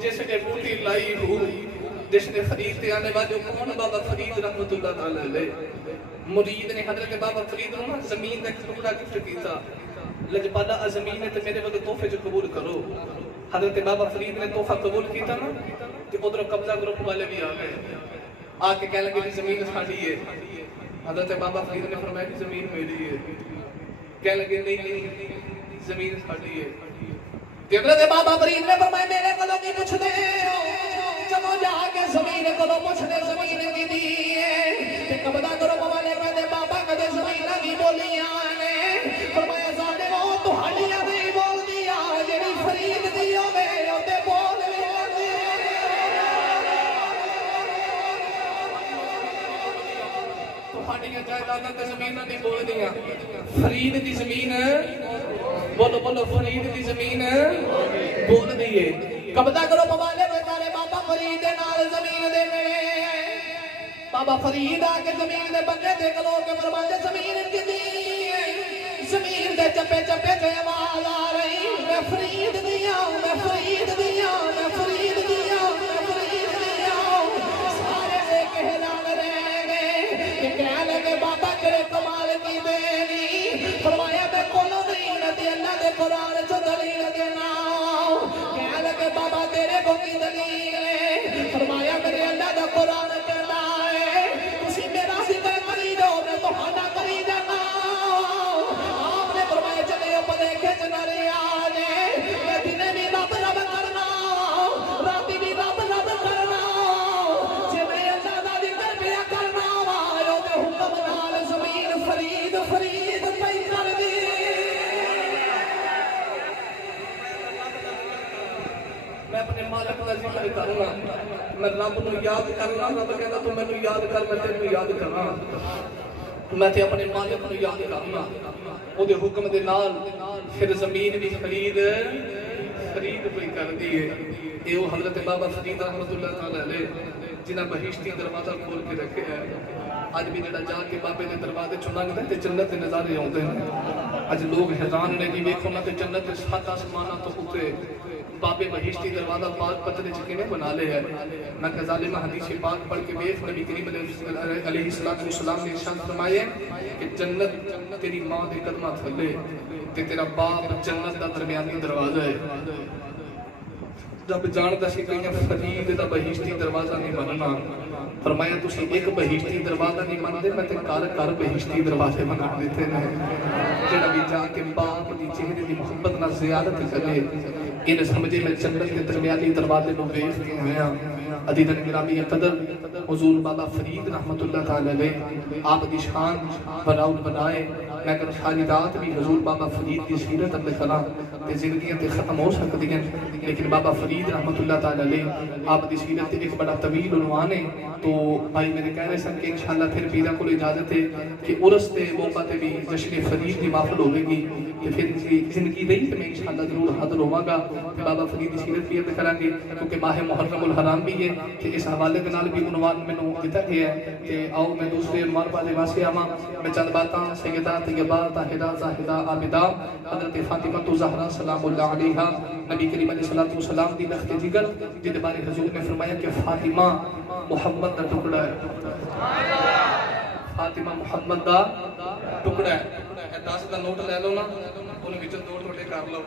جس نے بوٹی لائی ہو جس نے فرید تے آنے والے کون بابا فرید رحمت اللہ تعالی علیہ مرید نے حضرت بابا فرید نو زمین دا ٹکڑا گفٹ کیتا لجپالا زمین تے میرے ود تحفے جو قبول کرو حضرت بابا فرید نے تحفہ قبول کیتا نا کہ ادھر قبضہ گروپ والے بھی آ گئے آ کے کہنے لگے زمین ساڈی ہے حضرت بابا فرید نے فرمایا کہ زمین میری ہے کہنے لگے نہیں زمین ساڈی ہے تے حضرت بابا فرید نے فرمایا میرے کولوں کی پوچھ دے چلو جا کے زمین کولوں پوچھ دے زمین کی دی تے قبضہ کرو مولا کہندے بابا کدے زمین دی بولیاں نے فرمایا ساڈے وہ تہاڈیاں دی بولدیاں جڑی فرید دی ہوے اوتے بول لے تہاڈیاں جائیداداں تے زمیناں دی بولدیاں فرید دی زمین بولو بولو فرید دی زمین بول دیئے قبضہ کرو موالے بیچارے بابا فرید دے نال زمین دے میں بابا فرید آ کے زمین دے بندے دے کلو کے فرماتے زمین کی دی زمین دے چپے چپے تے آواز آ رہی میں فرید دیا میں فرید دیا میں فرید دیا میں فرید دیا سارے دے کہلان رہ گئے کہ کہہ لگے بابا کرے کمال کی دینی فرمایا میں کولو نہیں ندی اللہ دے قرآن چو دلیل دینا کہہ لگے بابا تیرے کو کی دلیل ہے فرمایا میرے اللہ دا قرآن کہنا ہے تسی میرا ذکر کری دو میں تہاڈا کری جانا آپ نے فرمایا چلے اوپر کھچ نہ رہا نے میں دنے بھی رب رب کرنا راتی بھی رب رب کرنا جے میں اللہ دا ذکر پیا کرنا آئے تے حکم نال زمین فرید فرید پئی کر دی میں اپنے مالک کا ذکر کرنا میں رب نو یاد کرنا رب کہتا تو مینوں یاد کر میں تینوں یاد کرنا میں تے اپنے مالک نو یاد کرنا او دے حکم دے نال پھر زمین بھی فرید فرید کوئی کر دی ہے اے او حضرت بابا فرید رحمۃ اللہ تعالی علیہ جنہاں بہشتی دروازہ کھول کے رکھے ہے اج بھی جڑا جا کے بابے دے دروازے چوں لنگدا تے جنت دے نظارے اوندے ہیں اج لوگ حیران نے کہ ویکھو نہ تے جنت دے سات آسماناں تو اوتے بابے بہشتی دروازہ پاک پتھر چکے نے بنا لے ہے نہ کہ ظالمہ حدیث پاک پڑھ کے بیف نبی کریم علیہ السلام نے ارشاد فرمایا کہ جنت تیری ماں دے قدماں تھلے تے تیرا باپ جنت دا درمیانی دروازہ ہے جب جانتا سی کہ فرید دا بہشتی دروازہ نہیں بننا فرمایا تسی ایک بہشتی دروازہ نہیں بنتے میں تے کار بہشتی دروازے بنا دیتے ہیں جڑا بھی جا کے باپ دی چہرے دی محبت نہ زیارت کرے ان سمجھے میں جنت کے درمیانی دروازے کو ویکھ کے آیا عزیزان گرامی قدر حضور بابا فرید رحمت اللہ تعالی علیہ آپ دی شان بناؤ بنائے میں اگر ساری رات بھی حضور بابا فرید کی سیرت اپنے کھلا تے زندگیاں تے ختم ہو سکتی ہیں لیکن بابا فرید رحمت اللہ تعالی علیہ آپ دی سیرت ایک بڑا طویل عنوان ہے تو بھائی میرے کہہ رہے سن کہ انشاءاللہ پھر پیرا کو اجازت ہے کہ عرس تے موقع تے بھی جشن فرید کی محفل ہوگی کہ پھر زندگی دئی تے میں انشاءاللہ ضرور حاضر ہوواں گا بابا فرید کی سیرت پیرا کریں گے کیونکہ ماہ محرم الحرام بھی ہے کہ اس حوالے کے نال بھی عنوان مینوں دتا گیا ہے کہ آؤ میں دوسرے عنوان والے واسطے آواں میں چند باتاں سیدہ طیبہ طاہرہ زاہدہ عابدہ حضرت فاطمہ زہرا سلام اللہ علیہا نبی کریم علیہ السلام دی لخت جگر جن بارے حضور نے فرمایا کہ فاطمہ محمد دا ٹکڑا ہے فاطمہ محمد دا ٹکڑا ہے 10 دا نوٹ لے لو نا انہوں وچوں دو ٹوٹے کر لو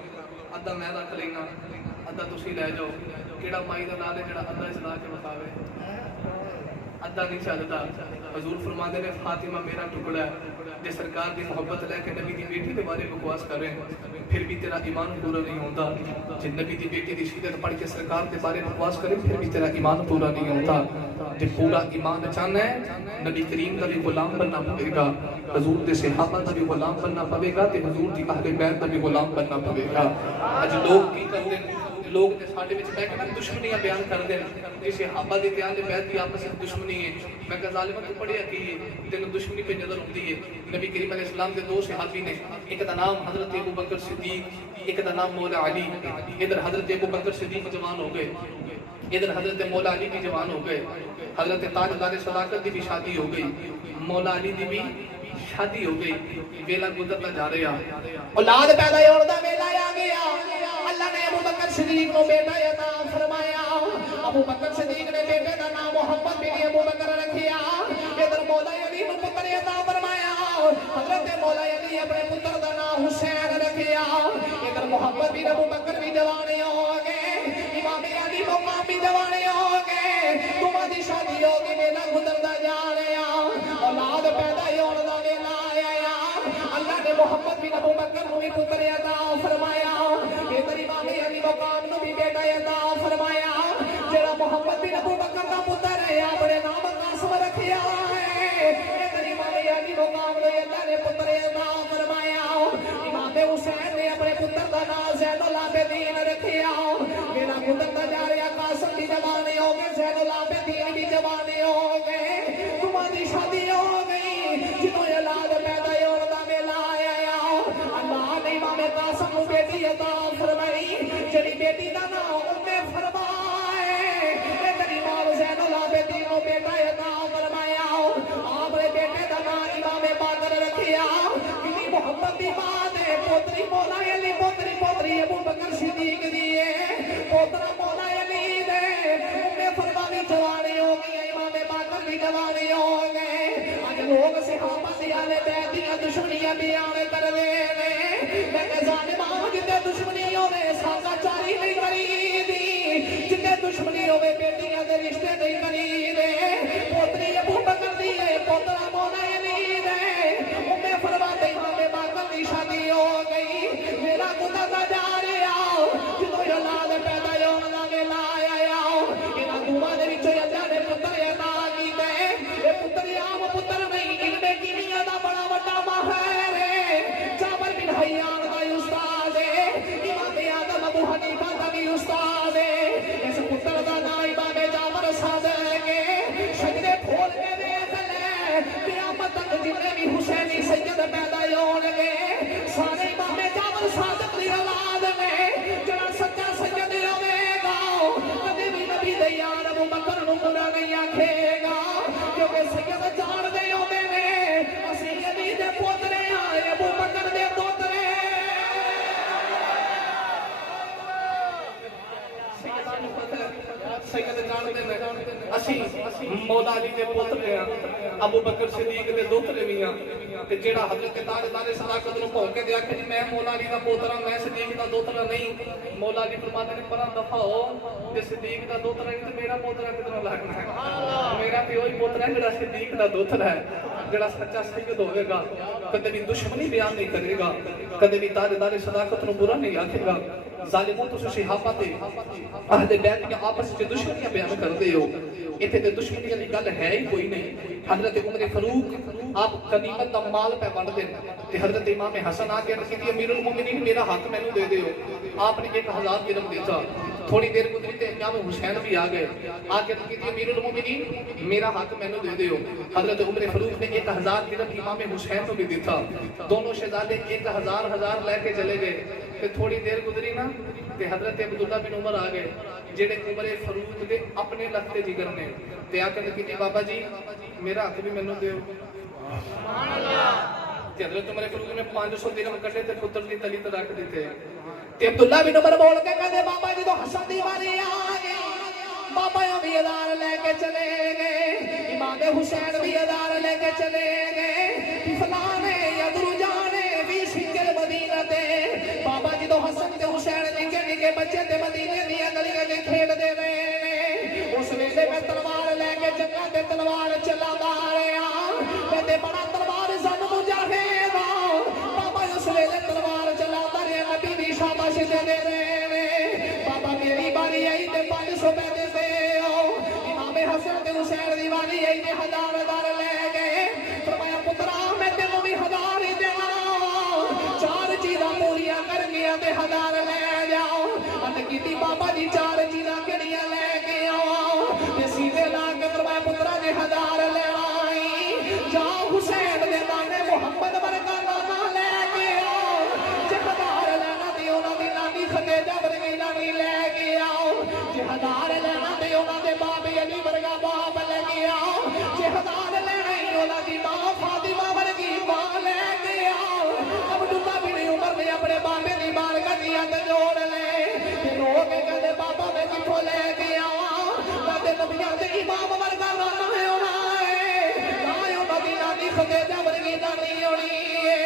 ادھا میں رکھ لینا ادھا تسی لے جاؤ کیڑا مائی دا نال ہے جڑا ادھا چلا کے بتاوے ادھا نہیں چلدا حضور فرماندے نے فاطمہ میرا ٹکڑا ہے جے سرکار دی محبت لے کے نبی دی بیٹی دے بارے بکواس کر رہے ہیں پھر بھی تیرا ایمان پورا نہیں ہوتا جے نبی دی بیٹی دی سیرت پڑھ کے سرکار دے بارے بکواس کرے پھر بھی تیرا ایمان پورا نہیں ہوتا جے پورا ایمان چاہنا ہے نبی کریم دا بھی غلام بننا پڑے گا حضور دے صحابہ دا بھی غلام بننا پڑے گا تے حضور دی اہل بیت دا بھی غلام بننا پڑے گا اج لوگ کی کرتے ہیں لوگ تے ساڈے وچ بیٹھ کے دشمنیاں بیان کردے ہیں کہ صحابہ دی تے اہل بیت دی آپس وچ دشمنی ہے میں کہ ظالمہ تو پڑھیا کی ہے تینوں دشمنی پہ نظر ہوندی ہے نبی کریم علیہ السلام کے دو صحابی نے ایک دا نام حضرت ابو بکر صدیق ایک دا نام مولا علی ادھر حضرت ابو بکر صدیق جوان ہو گئے ادھر حضرت مولا علی بھی جوان ہو گئے حضرت تاجدار صداقت دی بھی شادی ہو گئی مولا علی دی بھی شادی ہو گئی ویلا گزرتا جا رہا اولاد پیدا ہونے دا ویلا آ گیا اللہ نے ابو بکر صدیق کو بیٹا عطا فرمایا ابو بکر صدیق نے بیٹے دا نام محمد بن ابو بکر رکھیا ادھر مولا علی نے پتر عطا فرمایا حضرت مولا علی اپنے پتر دا نام حسین رکھیا ادھر محمد بن ابو بکر بھی جوان ہو گئے امام علی مقام بھی جوان ہو گئے دونوں دی شادی ہو گئی ویلا گزرتا جا رہا اولاد پیدا ہونے دا ویلا آیا اللہ نے محمد بن ابو بکر کو بھی پتر عطا فرمایا فرمایا جڑا محمد بن ابو بکر دا پتر ہے اپنے نام قاسم رکھیا ہے میری ماں علی مقام لے اللہ نے پتر دا فرمایا امام حسین نے اپنے پتر دا نام زین العابدین رکھیا میرا پتر دا جا رہا قاسم بھی جوان ہو گئے زین العابدین بھی جوان ہو گئے تمہاری شادی ہو گئی جنہوں اولاد پیدا ہونے دا ویلا آیا اللہ نے امام قاسم کو بیٹی عطا فرمائی جڑی بیٹی دا نام ام فرمائے میری ماں زین العابدین کو بیٹا عطا فرمایا آپ نے بیٹے دا نام امام باقر رکھیا کنی محمد دی ماں دے پوتری مولا علی پوتری ابو بکر صدیق دیے پوترا مولا علی دے ام فرمانی جوانی ہو گئی امام باقر بھی جوانی ہو گئے آج لوگ صحابہ دی آلے بیت دی دشمنیاں بیان کر لے میں کہ ظالمان جتے دشمنیوں نے ساکا چاری نہیں کری دی جتے دشمنیوں میں بیٹیاں دے رشتے نہیں کری دے پوتری ابو بکر دیے پوترا مولا علی دے ام فرماتے امام باقر دی شادی ہو گئی میرا خدا دا جا رہا جدو اولاد پیدا ہونے دا ویلا آیا انہاں دوواں دے وچوں اللہ نے پتر عطا کیتے اے پتر عام پتر نہیں علم کیمیا دا بڑا وڈا ماہر ہے جابر بن حیان دا استاد ہے امام اعظم ابو حنیفہ دا بھی استاد ہے اس پتر دا نام امام جابر صادق ہے سجدے کھول کے دیکھ لے قیامت تک جتنے بھی حسینی سید پیدا ہون گے سارے امام جابر صادق دی اولاد میں جڑا سچا سید ہوے گا کبھی بھی نبی دے یار ابو بکر نوں برا نہیں آکھے گا کیونکہ سید جان دے ہوندے نے اسی علی دے پوترے آئے ابو بکر دے پوترے سید جان دے نے اسی مولا علی دے پوترے ہیں ابو بکر صدیق دے دوترے بھی ہیں تے جیڑا حضرت تاجدار صداقت نوں بھول کے دیا کہ میں مولا علی دا پوترا میں صدیق دا دوترا نہیں مولا علی فرماتے نے پرا دفع ہو تے صدیق دا دوترا نہیں تے میرا پوترا کدھروں لگنا ہے میرا تے وہی پوترا ہے جڑا صدیق دا دوترا ہے جڑا سچا سید ہوے گا کدے بھی دشمنی بیان نہیں کرے گا کدے بھی تاجدار صداقت نوں برا نہیں آکھے گا ظالموں تو صحابہ تے اہل بیت کے آپس وچ دشمنیاں بیان کردے ہو ایتھے تے دشمنی دی گل ہے ہی کوئی نہیں حضرت عمر فاروق آپ غنیمت دا مال پہ بانٹ دیں تے حضرت امام حسن آ کے کہتے امیر المومنین میرا حق مینوں دے دیو آپ نے 1000 درہم دیتا تھوڑی دیر گزری تے امام حسین بھی آ گئے آ کے کہتے امیر المومنین میرا حق مینوں دے دیو حضرت عمر فاروق نے 1000 درہم امام حسین کو بھی دیتا دونوں شہزادے 1000 لے کے چلے گئے تے تھوڑی دیر گزری نا تے حضرت عبداللہ بن عمر آ گئے جڑے عمر فاروق دے اپنے لگتے جگر نے تے آ کے کہتے بابا جی میرا حق بھی مینوں دیو سبحان اللہ تے حضرت عمر فاروق نے 500 درہم کٹے تے پتر دی تلی تے رکھ دیتے تے عبداللہ بن عمر بول کے کہتے بابا جی تو حسن دی واری آ گئی بابا بھی 1000 لے کے چلے گئے امام حسین بھی 1000 لے کے چلے گئے فلانے یدرو جانے بھی سنگل مدینہ تے بابا جی تو حسن تے حسین نکے نکے بچے تے مدینے دی گلیاں وچ کھیل دے رہے اس ویلے میں تلوار لے کے جنگاں تے تلوار چلا رہا تے بڑا تلوار سن مجاہد بابا اس ویلے تلوار چلا رہے نبی دی شاباش دے دے رہے بابا میری باری آئی تے 500 پے دے ہو امام حسن تے حسین دی باری آئی تے 1000 لے گئے فرمایا پترا میں تینوں بھی 1000 ہی دیواں 4 چیزاں پوریاں کر گیا تے 1000 لے جاؤ ات کیتی بابا جی 4 چیزاں کیڑیاں لے کے آؤ تے سیدھے لا کے فرمایا پترا جی 1000 لے آئی جاؤ حسین دے نانے محمد ورگا نانا لے کے آؤ جے 1000 لینا تے انہاں دی نانی خدیجہ ورگی نانی لے کے آؤ جے 1000 لینا تے انہاں دے باپ علی ورگا باپ لے کے آؤ جے 1000 لینا ہی انہاں دی ماں فاطمہ ورگی ماں لے کے آؤ عبداللہ بن عمر نے اپنے باپ دی بارگاہ دی ہاتھ جوڑ لے تے لوگ کہندے بابا میں کتھوں لے کے آواں تے نبیاں دے امام ورگا نانا ہے خدیجہ ورگی نانی ہونی ہے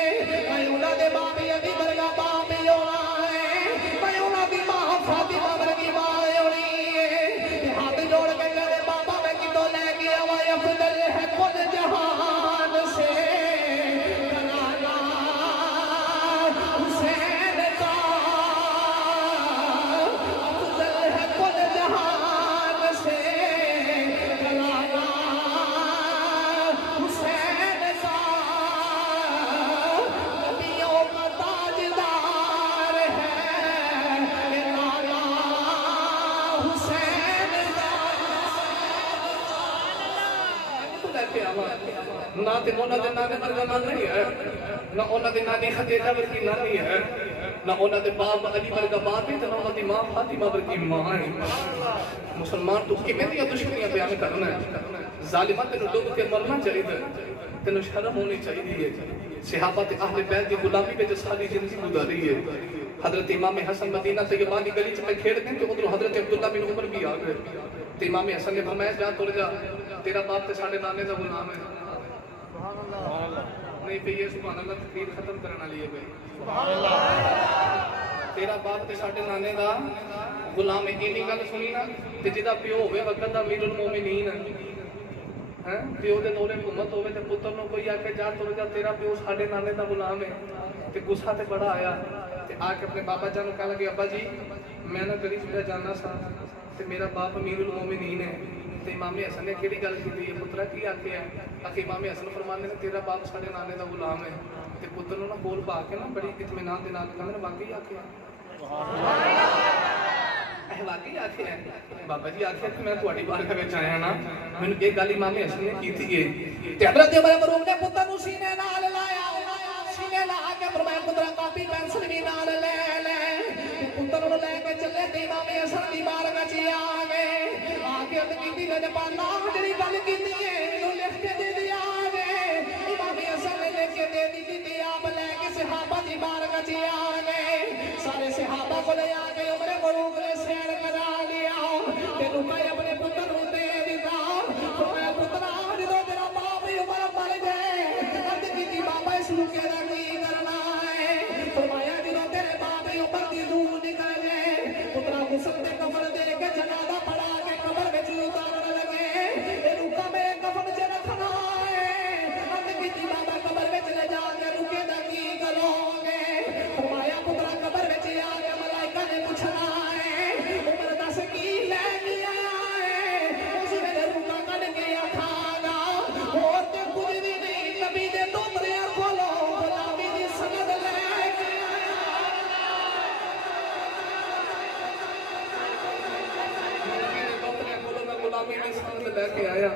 میں انہاں دے باپ علی ورگا باپ ہونا ہے میں انہاں دی ماں فاطمہ ورگی ماں ہونی ہے ہاتھ جوڑ کے کہے بابا میں کتوں لے کے آواں افضل ہے کل جہان سے کرانا حسین کا افضل ہے کل کے آوا نہ تے انہاں دے نانے ورگا نام نہیں ہے نہ انہاں دی نانی خدیجہ ورگی نانی ہے نہ انہاں دے باپ علی ورگا باپ ہے نہ انہاں دی ماں فاطمہ ورگی ماں ہے مسلمان تو کیویں دی دشمنیاں بیان کرنا ہے ظالمہ تینوں ڈوب کے مرنا چاہیے تینوں شرم ہونی چاہیے صحابہ تے اہل بیت دی غلامی وچ ساری زندگی گزاری ہے حضرت امام حسن مدینہ طیبہ دی گلی چ میں کھیڑ دیں کہ ادھر حضرت عبداللہ بن عمر بھی آ گئے تے امام حسن نے فرمایا جا تر جا تیرا باپ تے ساڈے نانے دا غلام ہے سبحان اللہ نہیں پہ یہ سبحان اللہ تقریر ختم کرنا لیے گئے سبحان اللہ تیرا باپ تے ساڈے نانے دا غلام ہے اینی گل سنی نا تے جدا پیو ہوے وقت دا امیر المومنین ہے پیو دے دورے حکومت ہوے تے پتر نو کوئی آ کے جا تر جا تیرا پیو ساڈے نانے دا غلام ہے تے غصہ تے بڑا آیا تے آ کے اپنے بابا جان کہا لگے ابا جی میں نہ گلی چھڑا جانا سا تے میرا باپ امیر المومنین ہے تے امام حسن نے کیڑی گل کیتی ہے پترا کی آکھیا ہے کہ امام حسن فرماندے نے تیرا باپ ساڈے نانے دا غلام ہے تے پتر نو نہ بول پا کے نا بڑی اطمینان دے نال کہندے واقعی آکھیا سبحان اللہ واقعی آکھیا ہے بابا جی آکھیا کہ میں تہاڈی بارگاہ وچ آیا نا مینوں یہ گل امام حسن نے کیتی ہے تے حضرت عمر فاروق نے پتر نو سینے نال لایا سینے لا کے فرمایا پترا کاپی پینسل بھی نال لے لے پتر نو لے کے چلے تے امام حسن دی بارگاہ چ آ گئے آ کے تے کیتی نے پانا جڑی گل کیتی ہے مینوں لکھ کے دے دیا گئے امام حسن نے لکھ کے دے دی تے آپ لے کے صحابہ دی بارگاہ چ آ گئے سارے صحابہ کو لے آ کے عمر فاروق نے سیر کرا لیا تے رکائے اپنے پتر نو دے دیتا فرمایا پترا جدوں تیرا باپ عمر مر گئے عرض کیتی بابا اس لکے دا کی کرنا ہے فرمایا جدوں تیرے باپ عمر دی روح نکل گئے پترا غسل تے کفن دے کے جنازہ پڑھا کے قبر وچ اتارن لگے اے رکا میرے کفن چ رکھنا ہے عرض کیتی بابا قبر وچ لے جا کے رکے دا کی کرو گے فرمایا پترا قبر وچ آ کے ملائکہ نے پوچھنا ہے عمر دس کی لے کے آیا ہے اس ویلے رکا کڈ کے آکھاں گا اور تے کچھ بھی نہیں نبی دے تومرے کھولو غلامی دی سند لے کے غلامی دی سند لے کے آیا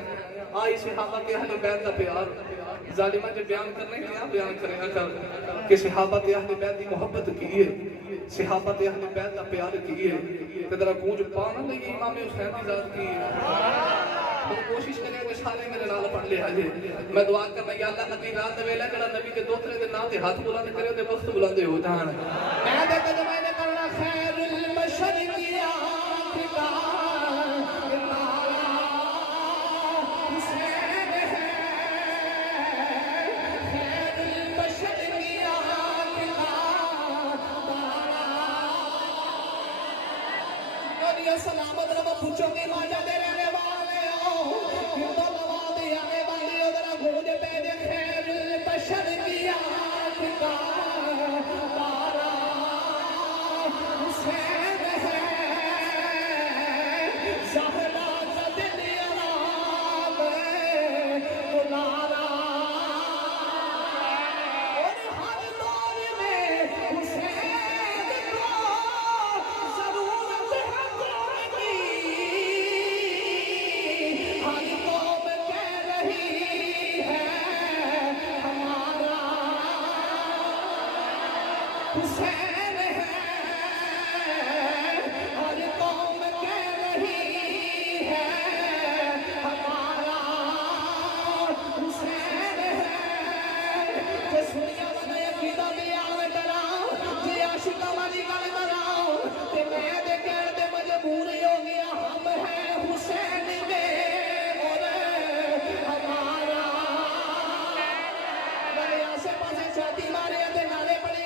آئی صحابہ کے اہل بیت کا پیار ظالمہ جو بیان کرنے کے یہاں بیان کرے گا کہ صحابہ کے اہل بیت کی محبت کی ہے صحابہ کے اہل بیت کا پیار کی ہے کہ ذرا گونج پانا لگی امام حسین کی ذات کی ہے ہم کوشش کریں کہ سارے میرے نال پڑھ لے آجے میں دعا کرنا یا اللہ ادھی رات ویلے جڑا نبی کے دوسرے دے نام تے ہاتھ بلند کرے تے وقت بلند ہو جان میں تے ترجمہ کرنا خیر المشرقیہ سلامت رب پوچھو گے ماجا دے رہنے والے ہو کیوں تو لوا دے آنے والی ہو ذرا گونج پہ دے خیر البشر کی آنکھ کا تارا حسین ہے زہرا کا دل آرام دلارا اور ہر دور میں حسین کو ضرورت ہے حسین ہے ہر قوم کہہ رہی ہے ہمارا حسین ہے جس دنیا میں عقیدہ بیان کرا جی عاشقاں والی گل کرا تے میں دے کہن تے مجبور ہو گیا ہم ہیں حسین دے اور ہمارا بڑے آسے پاسے چھاتی مارے تے نالے پڑے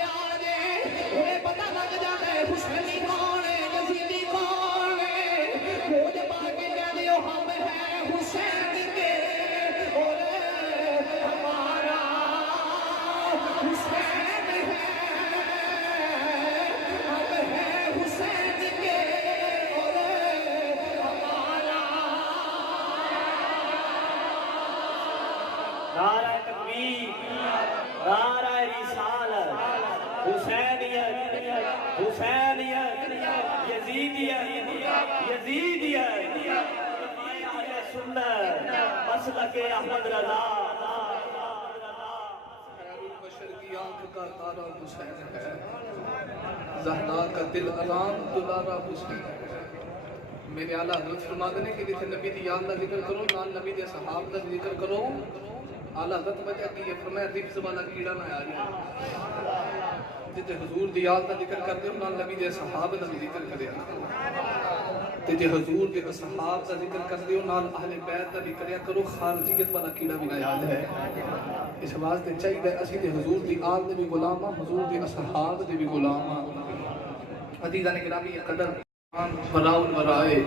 انہیں پتہ لگ جاتا ہے حسینی کون ہے یزیدی کون ہے گونج پا کے کہہ دیو ہم ہیں حسین کے اور ہمارا حسین ہے ہم ہیں حسین کے اور ہمارا نعرہ تکبیر نعرہ رسالت حسینیت حسینیت یزیدیت یزیدیت سنت مسلک احمد رضا بشر کی آنکھ کا تارا حسین ہے، زہرا کا دل آرام دلارا حسین ہے۔ میرے اعلیٰ حضرت فرماتے ہیں کہ جتنے نبی دی یاد کا ذکر کرو نال نبی دے صحاب کا ذکر کرو، اعلیٰ حضرت وجہ کی یہ فرمایا رفظ والا کیڑا نہ آ جائے۔ جتنے حضور دی یاد کا ذکر کرتے ہو نال نبی دے صحاب کا ذکر کرے، تے جے حضور دے صحاب کا ذکر کرتے ہو نال اہل بیت کا بھی کریا کرو، خارجیت والا کیڑا بھی نہ یاد ہے۔ اس واسطے چاہیے اسی دے حضور دی آل دے بھی غلام ہاں، حضور دے اصحاب دے بھی غلام ہاں۔ عزیزان گرامی یہ قدر وراء الورائے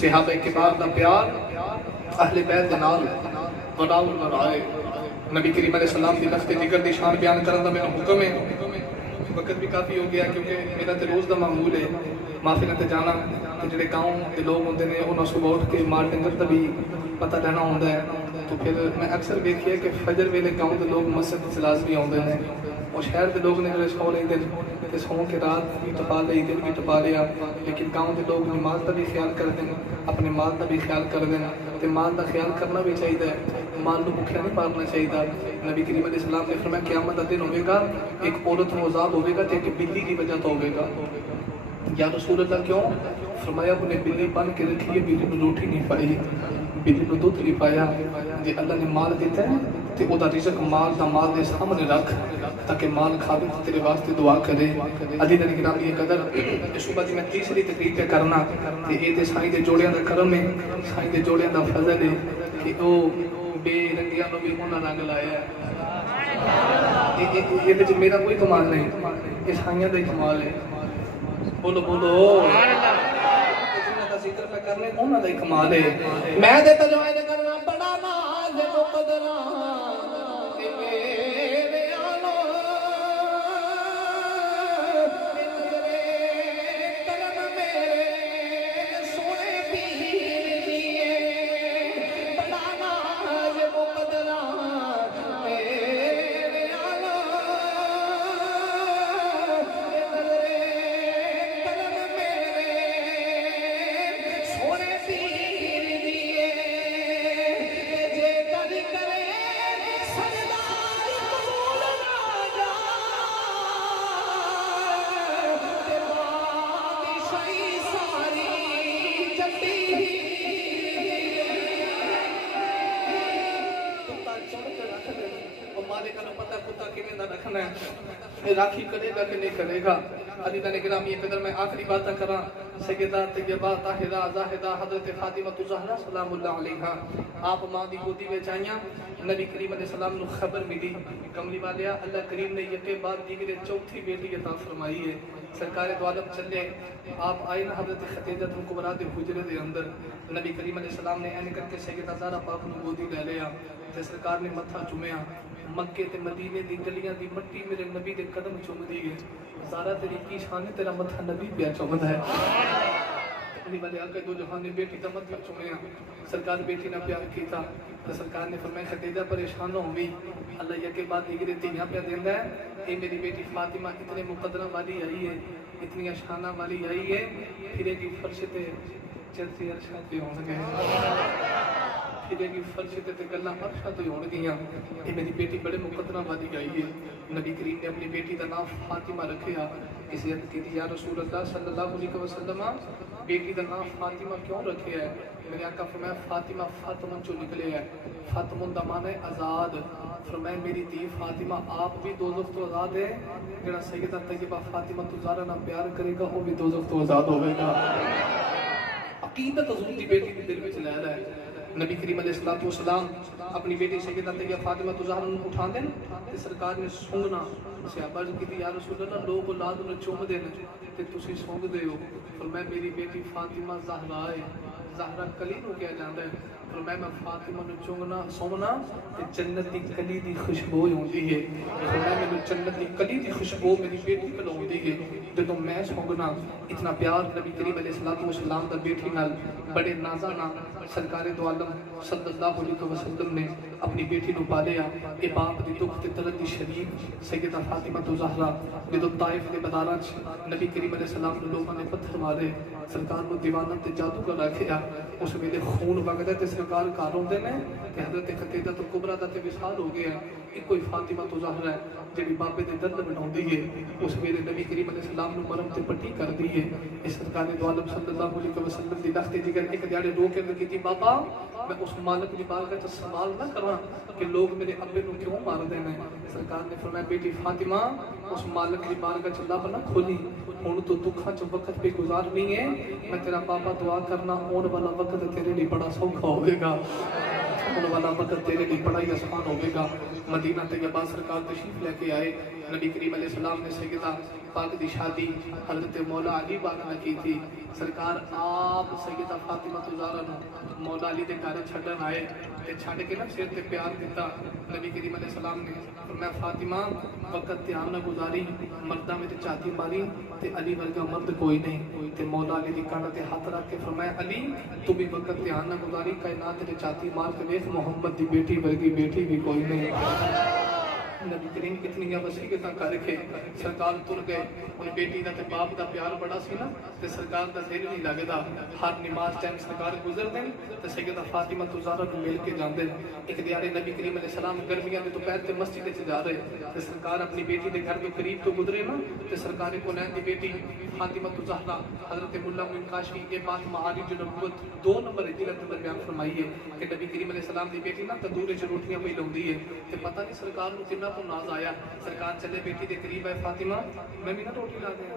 صحابہ کرام دا پیار اہل بیت دے نال وراء الورائے نبی کریم علیہ السلام دی لفظ ذکر دی شان بیان کرن دا میرا حکم ہے۔ وقت بھی کافی ہو گیا کیونکہ میرا تے روز دا معمول ہے محفل تے جانا، تے جڑے گاؤں دے لوگ ہوندے نے انہاں صبح اٹھ کے مال ڈنگر دا بھی پتہ رہنا ہوندا ہے، تو پھر میں اکثر دیکھیا کہ فجر ویلے گاؤں دے لوگ مسجد تے لازمی آوندے ہیں، اور شہر دے لوگ نے جڑے سو لے دن تے سو کے رات بھی ٹپا لئی دن بھی ٹپا لیا، لیکن گاؤں دے لوگ نماز دا بھی خیال کردے ہیں، اپنے مال دا بھی خیال کردے ہیں، تے مال دا خیال کرنا بھی چاہیے، مال نو بھکھیا نہیں مارنا چاہیے۔ نبی کریم علیہ السلام نے فرمایا قیامت دا دن ہوے گا ایک عورت کو عذاب ہوے گا تے ایک بلی کی وجہ تو ہوے گا۔ یا رسول اللہ کیوں؟ فرمایا انہیں بلی بن کے رکھی ہے، بلی نے روٹی نہیں پائی، بلی نے دودھ نہیں پایا، جی اللہ نے مال دیتا ہے تے او دا رزق مال دا مال دے سامنے رکھ تاکہ مال کھاوے تیرے واسطے دعا کرے۔ عزیز گرامی یہ قدر اس بعد میں تیسری تقریر پہ کرنا تے اے تے سائیں دے جوڑیاں دا کرم ہے، سائیں دے جوڑیاں دا فضل ہے کہ او بے رنگیاں نو بھی انہاں رنگ لایا ہے۔ یہ تے میرا کوئی کمال نہیں، یہ سائیاں دا ہی کمال ہے۔ بولو بولو جنہاں دا ذکر پہ کرنے انہاں دا ہی کمال ہے۔ میں دے تجوائے دے کرنا بڑا ناز ہے مقدراں اے میرے آلو کرم میرے سونے پیر دیے، بڑا ناز ہے مقدراں میرے آلو راکھی کرے گا کہ نہیں کرے گا۔ عزیزان گرامی یہ قدر میں آخری باتیں کراں، سیدہ طیبہ طاہرہ زاہدہ حضرت فاطمہ الزہرا سلام اللہ علیہا آپ ماں دی گودی میں جائیاں، نبی کریم علیہ السلام نے خبر ملی کملی والیا اللہ کریم نے یکے بعد دیگرے چوتھی بیٹی عطا فرمائی ہے۔ سرکار دو عالم چلے آپ آئے نا حضرت خدیجہ کبریٰ دے حجرے دے اندر، نبی کریم علیہ السلام نے این کر کے سیدہ زہرا پاک نو گودی لے لیا تے سرکار نے متھا چومیا، مکے تے مدینے دی گلیاں دی مٹی میرے نبی دے قدم چوم دی ہے۔ زہرا تیری کی شان ہے، تیرا متھا نبی پیا چومدا ہے۔ اپنی والے آقا دو جہان نے بیٹی دا متھا چومیا، سرکار بیٹی نہ پیار کیتا تو سرکار نے فرمایا خدیجہ پریشان نہ ہوئی، اللہ یکے بعد دیگرے تیاں پیا دیندا ہے، اے میری بیٹی فاطمہ اتنے مقدرہ والی آئی ہے، اتنی شانہ والی آئی ہے، پھرے کی فرش تے چلتی عرشاں تے ہون گے، پھرے کی فرش تے گلاں عرشاں تے ہون گیاں، اے میری بیٹی بڑے مقدرہ والی آئی ہے۔ نبی کریم نے اپنی بیٹی کا نام فاطمہ رکھیا، اسے عرض کی یا رسول اللہ صلی اللہ علیہ وسلم بیٹی کا نام فاطمہ کیوں رکھیا ہے؟ میرے آقا فرمایا فاطمہ فاطمہ چو نکلے ہے، فاطمہ دا معنی ہے آزاد، فرمایا میری دی فاطمہ آپ بھی دوزخ تو آزاد ہے، جڑا سیدہ طیبہ فاطمہ الزہرا نہ پیار کرے گا وہ بھی دوزخ تو آزاد ہوئے گا۔ عقیدت حضور دی بیٹی کے دل وچ لے رہا ہے۔ نبی کریم علیہ السلام اپنی بیٹی سیدہ طیبہ فاطمہ الزہرا نوں اٹھا دین تے سرکار نے سونگنا، صحابہ نے کہا یا رسول اللہ لوگ اولاد نوں چوم دے تے تسی سونگ دے ہو، فرمایا میری بیٹی فاطمہ زہرا ہے، زہرا کلی نوں کہا جاندا ہے، فرمایا میں فاطمہ نوں چومنا سومنا تے جنت دی کلی دی خوشبو ہوندی ہے، فرمایا مینوں جنت دی کلی دی خوشبو میری بیٹی کول ہوندی ہے، جدوں میں سونگنا اتنا پیار نبی کریم علیہ السلام دا بیٹی نال بڑے نازاں نال سرکار دو عالم صلی اللہ علیہ وسلم نے اپنی بیٹی نو پالیا کہ باپ دی دکھ تے درد دی شریک سیدہ فاطمہ زہرا جدوں طائف دے میداناں وچ نبی کریم علیہ السلام نو لوکاں نے پتھر مارے سرکار نو دیوانہ تے جادوگر رکھیا اس ویلے خون وگدا تے سرکار گھر اوندے نے کہ حضرت خدیجہ کبریٰ دا تے وصال ہو گیا کہ کوئی فاطمہ زہرا ہے جڑی بابے دے درد بناوندی ہے اس ویلے نبی کریم علیہ السلام نو مرم تے پٹی کر دی ہے اس سرکار نے دو عالم صلی اللہ علیہ وسلم دی لخت جگر ایک دیاڑے رو کے کہتی بابا میں اس مالک دی بارگاہ وچ سوال نہ کراں کہ لوگ میرے ابے نو کیوں مار دے نے سرکار نے فرمایا بیٹی فاطمہ اس مالک دی بارگاہ وچ لب نہ کھولی ہن تو دکھاں چ وقت پہ گزارنی ہے میں تیرا بابا دعا کرنا اون والا وقت تیرے لیے بڑا سوکھا ہوئے گا اون والا وقت تیرے لیے بڑا ہی آسان ہوئے گا مدینہ طیبہ سرکار تشریف لے کے آئے نبی کریم علیہ السلام نے سیدہ پاک دی شادی حضرت مولا علی پاک نے کی تھی سرکار آپ سیدہ فاطمہ زہرا نو مولا علی دے گھر چھڈن آئے تے چھڈ کے نا سر تے پیار دیتا نبی کریم علیہ السلام نے فرمایا فاطمہ وقت دھیان نہ گزاری مرداں وچ چاتی ماری تے علی ورگا مرد کوئی نہیں تے مولا علی دی کان تے ہاتھ رکھ کے فرمایا علی تو بھی وقت دھیان نہ گزاری کائنات تے چاتی مار کے دیکھ محمد دی بیٹی ورگی بیٹی بھی کوئی نہیں نبی کریم کتنی وسیعتاں کر کے سرکار تر گئے ان بیٹی دا تے باپ دا پیار بڑا سی نا تے سرکار دا دل نہیں لگدا ہر نماز ٹائم سرکار گزر دین تے سیدہ فاطمہ زہرا نو مل کے جاندے ایک دیارے نبی کریم علیہ السلام گرمیاں دے دوپہر تے مسجد وچ جا رہے تے سرکار اپنی بیٹی دے گھر دے قریب تو گزرے نا تے سرکار کو لین دی بیٹی فاطمہ زہرا حضرت مولا معین کاشفی یہ بات معارج نبوت 2 نمبر ہجرت میں بیان فرمائی ہے کہ نبی کریم علیہ السلام دی بیٹی نا تندور وچ روٹیاں پئی لاوندی ہے تے پتہ نہیں سرکار نو کتنا کو ناز آیا سرکار چلے بیٹی دے قریب ہے فاطمہ میں بھی نہ روٹی لا دیا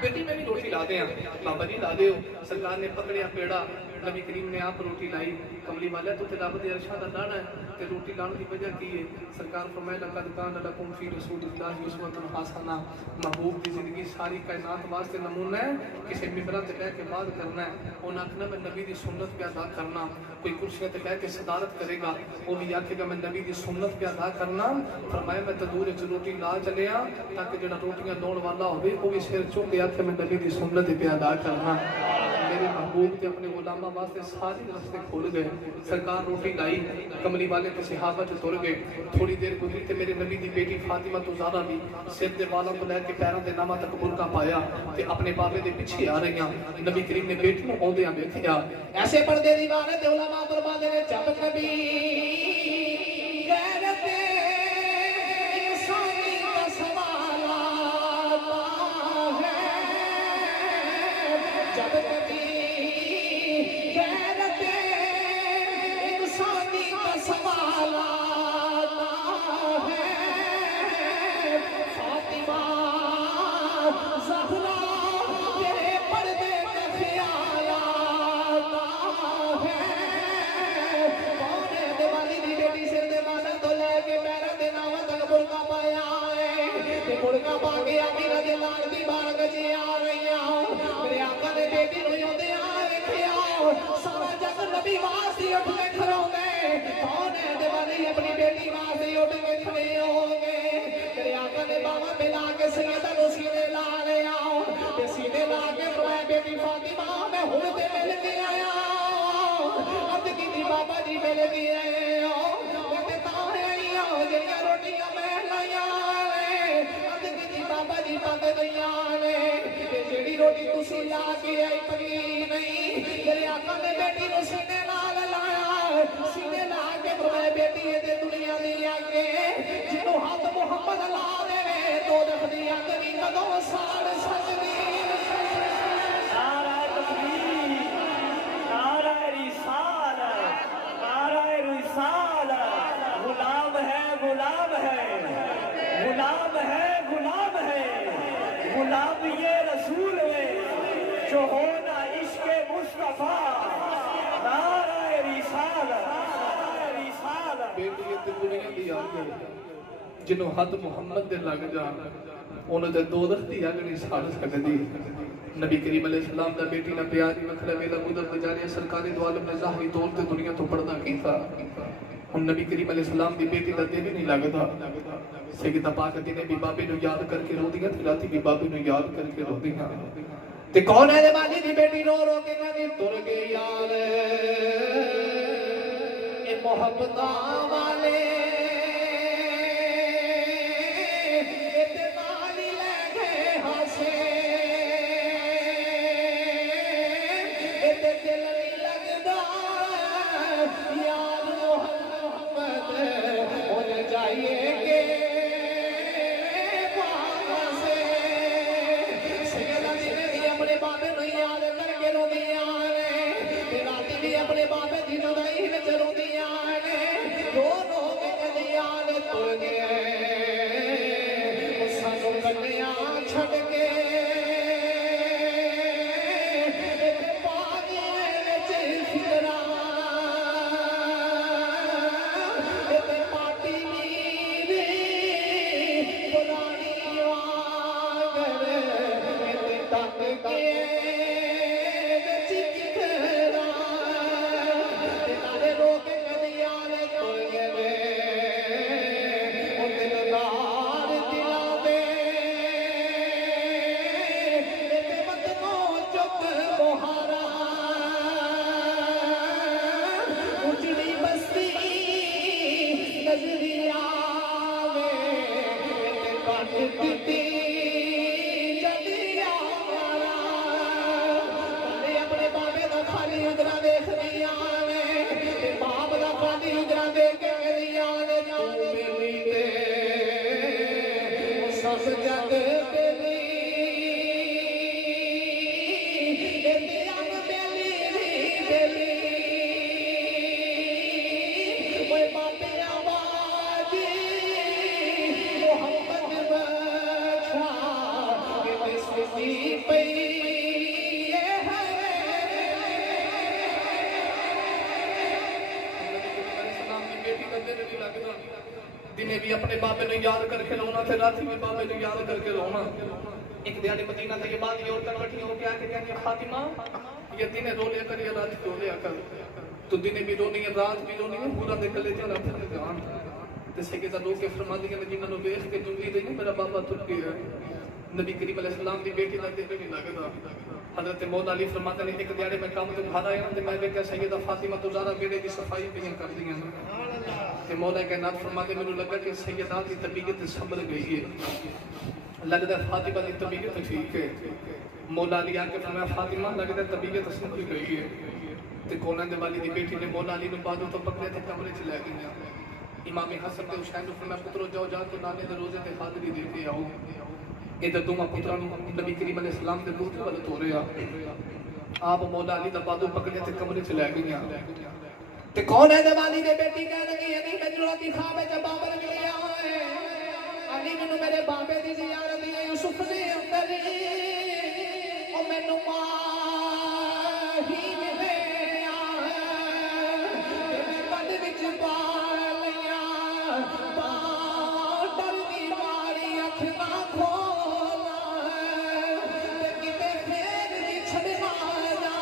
بیٹی میں بھی روٹی لا دیا بابا جی لا دیو سرکار نے پکڑیا پیڑا نبی کریم نے آپ روٹی لائی کملی والا تو رب دے عرشاں دا لانا ہے تے روٹی لانے دی وجہ کی ہے سرکار فرمایا لقد کان لکم فی رسول اللہ اسوۃ حسنہ محبوب دی زندگی ساری کائنات واسطے نمونہ ہے کسی ممبر تے بیٹھ کے بات کرنا ہے اون آکھنا میں نبی دی سنت پہ ادا کرنا کوئی کرسی تے بیٹھ کے صدارت کرے گا وہ بھی آکھے گا میں نبی دی سنت پہ ادا کرنا فرمایا میں تندور وچ روٹی لا چلیا تاکہ جڑا روٹیاں لون والا ہوے وہ بھی سر چوک کے آکھے میں نبی دی سنت پہ ادا کرنا میرے محبوب تے اپنے غلامہ واسطے سارے راستے کھول گئے سرکار روٹی لائی کملی والے تے صحابہ تے تر گئے تھوڑی دیر گزری تے میرے نبی دی بیٹی فاطمہ زہرا بھی سر دے والاں تو لے کے پیراں دے نامہ تک برقع پایا تے اپنے بابے دے پیچھے آ رہی ہیں نبی کریم نے بیٹی نوں اوندیاں ویکھیا ایسے پردے دیوانے تے علماء فرماندے نے جب کبھی غیرت انسانی کا سوال آتا ہے جب کبھی روٹی تسی لا کے آئی پگی نہیں میرے آقا نے بیٹی نو سینے نال لایا سینے لا کے فرمایا بیٹی دے دنیا دی آگے جنوں ہاتھ محمد لا دے تو دکھ دی اگ وی کدوں ساڑ سکدی نعرہ تکبیر نعرہ رسالت نعرہ رسالت غلام ہے غلام ہے غلام ہے غلام ہے غلام یہ رسول ہے جو ہونا عشق مصطفیٰ نعرہ رسالت بیٹی تے دنیا دی آگ جنوں ہاتھ محمد دے لگ جان انہاں دے دوزخ دی اگ نہیں ساڑ سکدی نبی کریم علیہ السلام دا بیٹی نہ پیاری وکھرا ویلا گزر گزاریا سرکار دو عالم نے ظاہری طور تے دنیا تو پردہ کیتا ہن نبی کریم علیہ السلام دی بیٹی دا دل نہیں لگدا سیدہ پاک دی نے بھی بابے نو یاد کر کے رودیاں تے راتی بھی بابے نو یاد کر کے رودیاں تے کون ہے دے والی دی بیٹی رو رو کے کہندی تر گئی یار اے محبتاں والے اپنے بابے دی لڑائی میں ضرور دیا نے رو رو کے گلیاں نے تو گئے سانو گلیاں چھڑ کے پانی وچ فکراں پاٹی میری پرانی واگر تک کے دنے بھی اپنے بابے نے یاد کر کے رونا تھے راتی میں بابے نے یاد کر کے رونا ایک دیانے مدینہ تھے یہ بات یہ عورتیں بیٹھی ہو کے آ کے کہتی فاطمہ یہ دنے رو لیا کر یہ رات رو لیا کر تو دنے بھی رونی ہے رات بھی رونی ہے پورا دے کلے جانا پھر جان تے سیدہ رو کے فرما دیا نے جنہاں نو دیکھ کے جنگی دے میرا بابا تھک گیا نبی کریم علیہ السلام دی بیٹی دا دل نہیں لگدا حضرت مولا علی فرماتے ہیں ایک دیاڑے میں کام تو گھر آیا تے میں ویکھیا سیدہ فاطمہ تو زارا بیڑے دی صفائی پیاں کر دیاں تے مولا کائنات فرماتے مینوں لگا کہ سیدہ کی طبیعت سنبھل گئی ہے لگدا فاطمہ دی طبیعت ٹھیک ہے مولا علی آ کے فرمایا فاطمہ لگدا طبیعت سنبھل گئی ہے تے کوناں دے والی دی بیٹی نے مولا علی نو بادوں تو پکڑے تے کمرے چ لے گئی امام حسن تے حسین نو فرمایا پترو جاؤ جا کے نانے دے روزے تے حاضری دے کے آؤ ادھر دوما پتراں نبی کریم علیہ السلام دے روح تے ولت ہو رہا آپ مولا علی دا بادو پکڑے تے کمرے چ لے گئی تے کون ہے دیوالی دے بیٹی کہہ لگی علی میں جڑوتی خواب وچ بابر ملیا ہے علی مینوں میرے بابے دی زیارت ہے یوسف دے اندر او مینوں ماں ہی ملے میں بد وچ پا لیا ڈر دی ماری اکھ نہ کھولا تے کتے پھر دی چھڑنا جا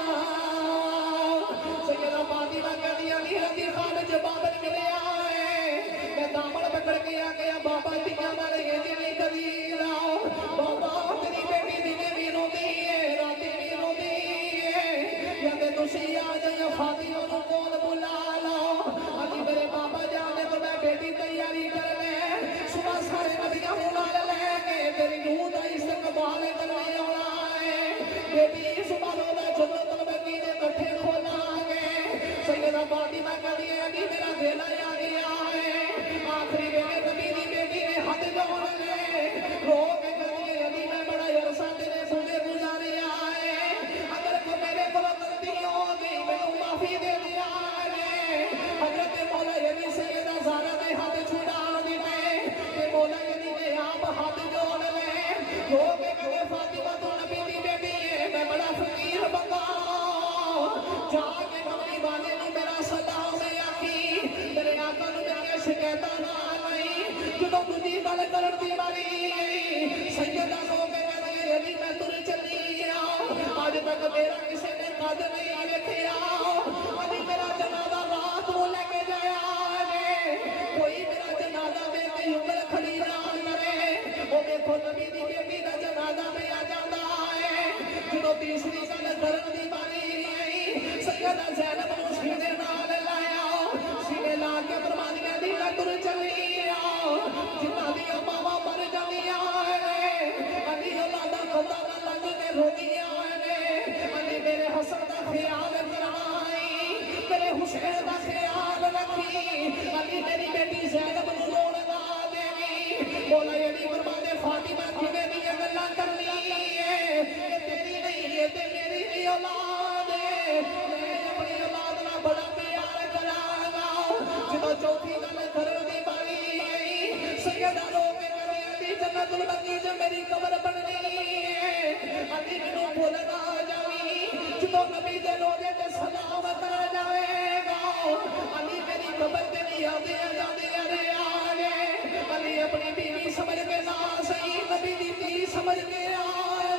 سیدہ فاطمہ کہدی علی رضی خواب وچ بابر ملیا ہے میں دامن پکڑ کے آ گیا بابا ٹکا مارے یہ نہیں کبھی لاؤ بابا تیری بیٹی دنے بھی روندی ہے راتی بھی روندی ہے جدے تسی آ جائیں فاطمہ نو کول بلا لاؤ علی میرے بابا جانے تو میں بیٹی تیاری کر لے صبح سارے نبیاں نال لے کے تیری نور دا استقبال کرنے آنا ہے بیٹی صبح روزہ چلو تلبگی دے کٹھے کھولا گے سیدہ فاطمہ کہدی ہے علی میرا دل آ گیا ہے آخری ویلے نبی دی بیٹی نے ہاتھ جوڑ لے رو کے کہدی ہے علی میں بڑا عرصہ تیرے سونے گزاریا ہے اگر کوئی میرے کو غلطی ہو گئی مینوں معافی دے دیا ہے حضرت مولا علی سیدہ زہرا دے ہاتھ چھڑا دیتے تے مولا علی نے آپ ہاتھ جوڑ لے رو کے کہے فاطمہ تو نبی دی بیٹی ہے میں بڑا فقیر بندہ جا کے کمری والے نو میرا سلام آکھی میرے آقا نو میری شکایتاں نہ آئی جدوں تجھی گل کرن دی باری سیدہ رو کے کہے علی میں تر چلی اج تک میرا کسی نے قد نہیں ویکھیا علی میرا جنازہ رات کو لے کے جایا کوئی میرا جنازہ دیکھ کے انگل کھڑی نہ کرے وہ دیکھو نبی دی بیٹی دا جنازہ پہ آ جاتا ہے جدوں تیسری گل کرن دی باری آئی سیدہ زینب نو سینے نال لایا سینے تو نبی دے روزے تے سلام کر جائے گا علی میری قبر تے نہیں آدھے رے آگے علی اپنی بیوی سمجھ کے نہ صحیح نبی دی دھی سمجھ کے آ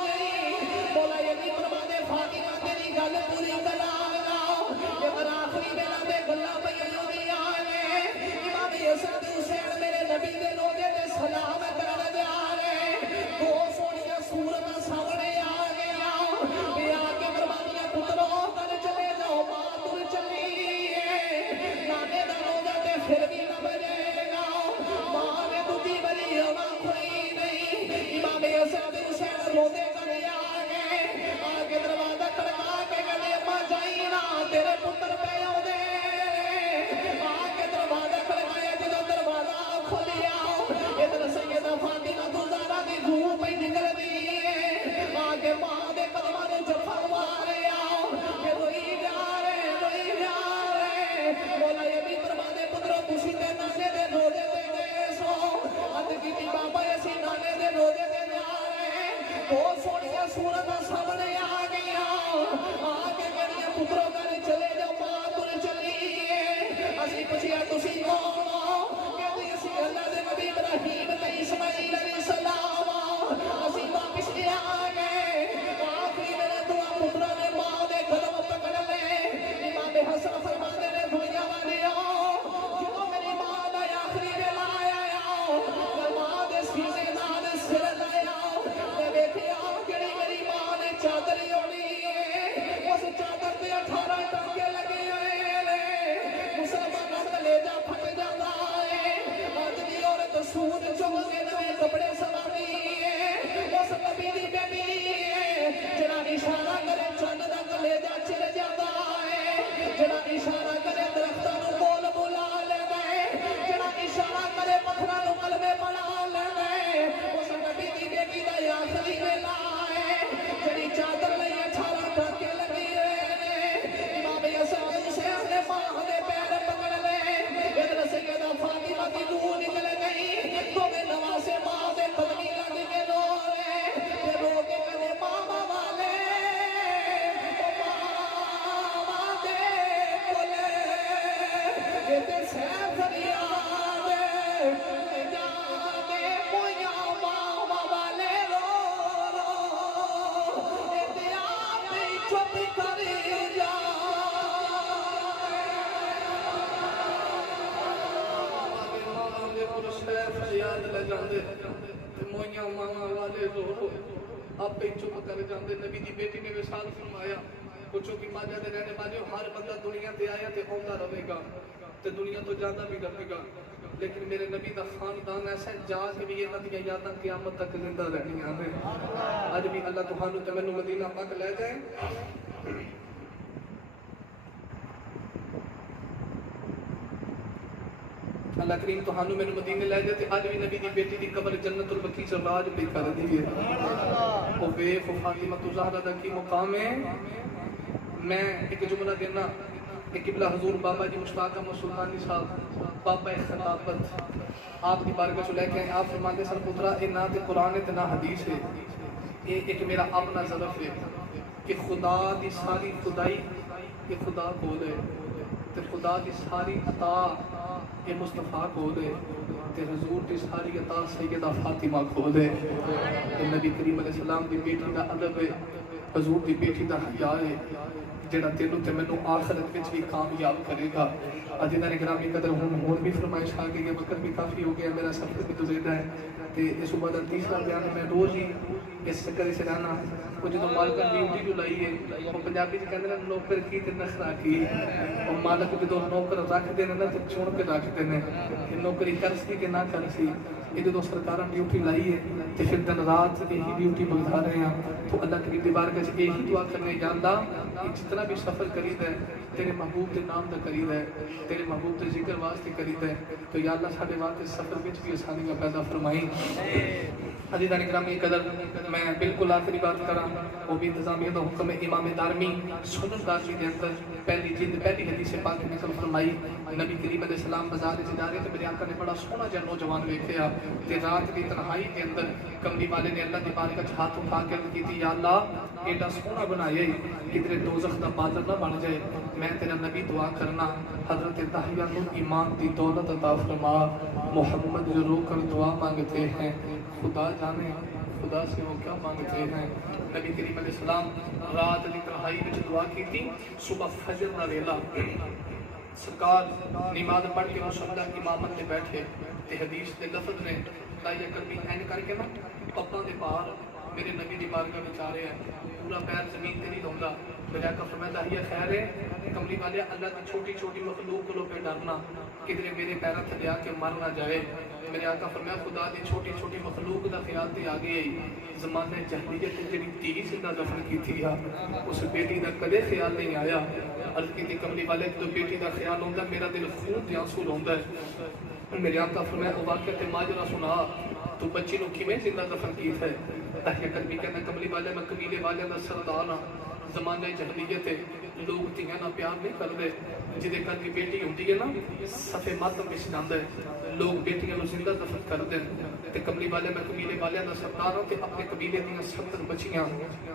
گئی مولا یعنی فرمانے فاطمہ تیری گل پوری کرا یہ پر آخری بیلا دے گلہ پہیوں دی آگے امام حسن حسین میرے نبی دے روزے تے سلام کر جا رہے دو سونیا صورت سامنے آ گیا بے آگے فرمانے پتروں کر چلے جاؤ ماتر چلیے نانے دا روزہ تے پھر بھی نہ بجے گا ماں نے تجھی بلی ہوا کھوئی نہیں امام حسن حسین روزے کر آگے دروازہ کھڑکا کے کہتے اماں جائی نا تیرے پتر پہ آؤ دے آگے دروازہ کھڑکایا جدو دروازہ کھولیا ادھر سیدہ فاطمہ زہرا دی روح پہ نکل دی آگے ماں دے قدمہ نے جفا ماریا کہ روئی جا رہے مولا یہ بھی فرمانے پتروں تسی تے نانے دے روزے دے گئے سو اد کی بابا اسی نانے دے روزے دے جا رہے دو سونیا صورت سامنے آ گیا آگے کہنیاں پتروں کر چلے جاؤ ماں تر چلیے اسی پچھیا تسی کون کہتے اسی اللہ دے نبی ابراہیم تے اسماعیل علیہ السلام اسی واپس آ گئے آخری میرے دعا پتروں نے ماں دے قدم پکڑ لے امام حسن فرمانے نے دنیا والے جو میری ماں دا آخری ویلا آیا ماں دے سینے نال سر لایا تے ویکھیا کیڑی میری ماں نے چادر اوڑھی ہے اس چادر تے 18 ٹانکے لگے ہوئے نے مسلماناں دا لیجا پھٹ جاندا ہے اج دی عورت سود چگ کے نویں کپڑے سواری ہے اس نبی دی بیٹی ہے جڑا اشارہ کرے چند دا کلیجا چل جاندا ہے جڑا اشارہ کرے درختاں نوں کول بلا لیندا ہے جڑا اشارہ کرے پتھراں نوں کلمے پڑھا لیندا ہے اس نبی دی بیٹی دا آخری ویلا ہے جڑی چادر لئی 18 ٹانکے لگی ہوئے نے امام حسن حسین نے ماں دے پیر پکڑ لے ادھر سیدہ فاطمہ دی روح نکل گئی تو میں نواسے ماں دے قدمی لگ کے رو رہے تے رو کے کہے ماما والے ماما دے کولے یہ تے سہ فریاد جا کے مویا ماما والے رو یہ تے آپ ہی چپ کر جا فریاد لے جاندے تے موئیاں ماما والے رو آپ پہ چپ کر جاندے نبی دی بیٹی نے وصال فرمایا پوچھو کہ ماجہ دے رہنے والے ہر بندہ دنیا تے آیا تے آندا رہے گا تے دنیا تو جانا بھی رہے گا لیکن میرے نبی دا خاندان ایسا جا کے بھی یہ ندیاں یاداں قیامت تک زندہ رہنیاں نے اج بھی اللہ تہانوں تے مینوں مدینہ پاک لے جائے اللہ کریم تہانوں میں مدینے لے جاتے آج بھی نبی دی بیٹی دی قبر جنت البقیع سے راج پہ کر دیئے او بے فاطمہ زہرا دا کی مقام ہے میں ایک جملہ دینا ایک قبلہ حضور بابا جی مشتاق احمد سلطانی صاحب بابا خطابت آپ کی بارگاہ سے لے کے آپ فرماتے سر پترا اے نہ تے قرآن ہے تے نہ حدیث ہے یہ ایک میرا اپنا ظرف ہے کہ خدا دی ساری خدائی یہ خدا کو دے تے خدا دی ساری عطا یہ مصطفیٰ کو دے تے حضور دی ساری عطا سیدہ فاطمہ کو دے نبی کریم علیہ السلام دی بیٹی دا ادب ہے حضور دی بیٹی دا حیا ہے جڑا تینوں تے مینوں آخرت وچ بھی کامیاب کرے گا عزیزان گرامی قدر ہون بھی فرمائش آ گئی ہے وقت بھی کافی ہو گیا میرا سفر بھی گزرا ہے تے اس بعد تیسرا بیان میں روز ہی اس چکر سے رہنا وہ جدوں مالک ڈیوٹی جو لائی ہے وہ پنجابی چ کہندے نے نوکر کی تے نخرا کی وہ مالک جدوں نوکر رکھ دے نا تے چن کے رکھ دے نے کہ نوکری کر سی کہ نہ کر سی یہ جدوں سرکاراں ڈیوٹی لائی ہے تے پھر دن رات یہی ڈیوٹی بگھا رہے ہیں تو اللہ کی بارگاہ سے یہی دعا کرنے جاندا کہ جتنا بھی سفر کرید ہے تیرے محبوب کے نام دا کرید ہے، تیرے محبوب کے ذکر واسطے کرید ہے، تو یا اللہ ساڈے واسطے سفر وچ بھی آسانیاں پیدا فرمائی۔ عزیزان گرامی قدر، میں بالکل آخری بات کراں، وہ بھی انتظامیہ دا حکم ہے۔ امام دارمی سنن دارمی دے اندر پہلی جلد پہلی حدیث پاک نقل فرمائی، نبی کریم علیہ السلام بازار وچ جا رہے تے میرے آقا نے بڑا سونا جہا نوجوان ویکھیا تے رات دی تنہائی دے اندر کملی والے نے اللہ دی بارگاہ وچ ہاتھ اٹھا کے عرض کیتی، یا اللہ ایڈا سونا بنایا کدھر دوزخ دا بادل نہ بن جائے، میں تیرا نبی دعا کرنا حضرت داہیہ کو ایمان دی دولت عطا فرما۔ محمد جو رو کر دعا مانگتے ہیں خدا جانے خدا سے وہ کیا مانگتے ہیں۔ نبی کریم علیہ السلام رات دی تنہائی وچ دعا کیتی، صبح فجر دا ویلا سرکار نماز پڑھ کے مصلی امامت تے بیٹھے تے حدیث دے لفظ نے داہیہ کرمی این کر کے نا پپاں دے باہر میرے نبی دی بارگاہ وچ آ رہے ہیں، پورا پیر زمین تے نہیں لاوندا۔ میرے آقا فرمایا داہیہ خیر ہے، کملی والے اللہ کی چھوٹی چھوٹی مخلوق کو پہ ڈرنا کدھر میرے پیروں تھلے آ کے مر نہ جائے۔ میرے آقا فرمایا خدا دی چھوٹی چھوٹی مخلوق دا خیال تے آ گئی، زمانے جاہلیت تے جڑی دھی زندہ دفن کی تھی اس بیٹی دا کدے خیال نہیں آیا۔ عرض کی کملی والے تو بیٹی دا خیال ہوندا میرا دل خون دے آنسو روندا ہے۔ میرے آقا فرمایا او واقعہ تے ماجرا سنا، تو بچی نو کیویں زندہ دفن کیتا ہے؟ تاکہ کلمی کہنا کملی والے میں قبیلے والے دا سردار ہاں، زمانہ جہلیت ہے لوگ دھیاں نہ پیار نہیں کرتے، جدے کل کی بیٹی ہوتی ہے نا صفے ماتم وچ جاندا ہے، لوگ بیٹیاں نو زندہ دفن کرتے ہیں۔ تے کملی والے میں قبیلے والے دا سردار ہاں تے اپنے قبیلے دیاں 70 بچیاں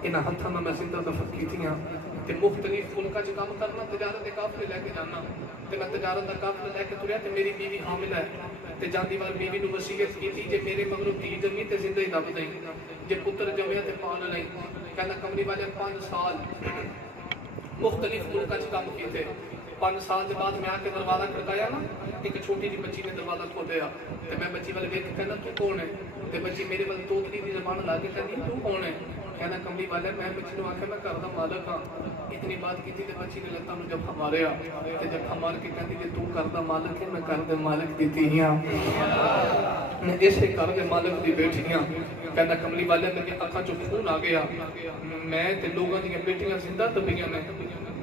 انہاں ہتھاں نال میں زندہ دفن کیتیاں تے مختلف ملکاں وچ کام کرنا، تجارت دے قافلے لے کے جانا تے میں تجارت دا قافلہ لے کے تریا تے میری بیوی حامل ہے تے جاندی وال بیوی نو وصیت کیتی جے میرے مگروں دھی جمی تے زندہ ہی دب دیں، جے پتر جمیا تے پال لیں۔ کہنا کملی والے 5 سال مختلف ملکاں وچ کام کیتے، 5 سال کے بعد میں آ کے دروازہ کھڑکایا نا، ایک چھوٹی جی بچی نے دروازہ کھولیا تے میں بچی والے دیکھ کے کہنا تو کون ہے؟ تے بچی میرے ول توتلی دی زبان لا کے کہنی تو کون ہے؟ کہنا کملی والے میں بچی نو آکھیا میں گھر دا مالک ہاں۔ اتنی بات کیتی تے بچی نے لتاں نو جب ہماریا تے جب ہمار کے کہندی کہ تو گھر دا مالک ہے، میں گھر دے مالک دی دھی ہاں، میں اسے گھر دے مالک دی بیٹی ہاں۔ کہنا کملی والے میرے اکھاں چوں خون آ گیا، میں تے لوگاں دیاں بیٹیاں زندہ دبیاں نے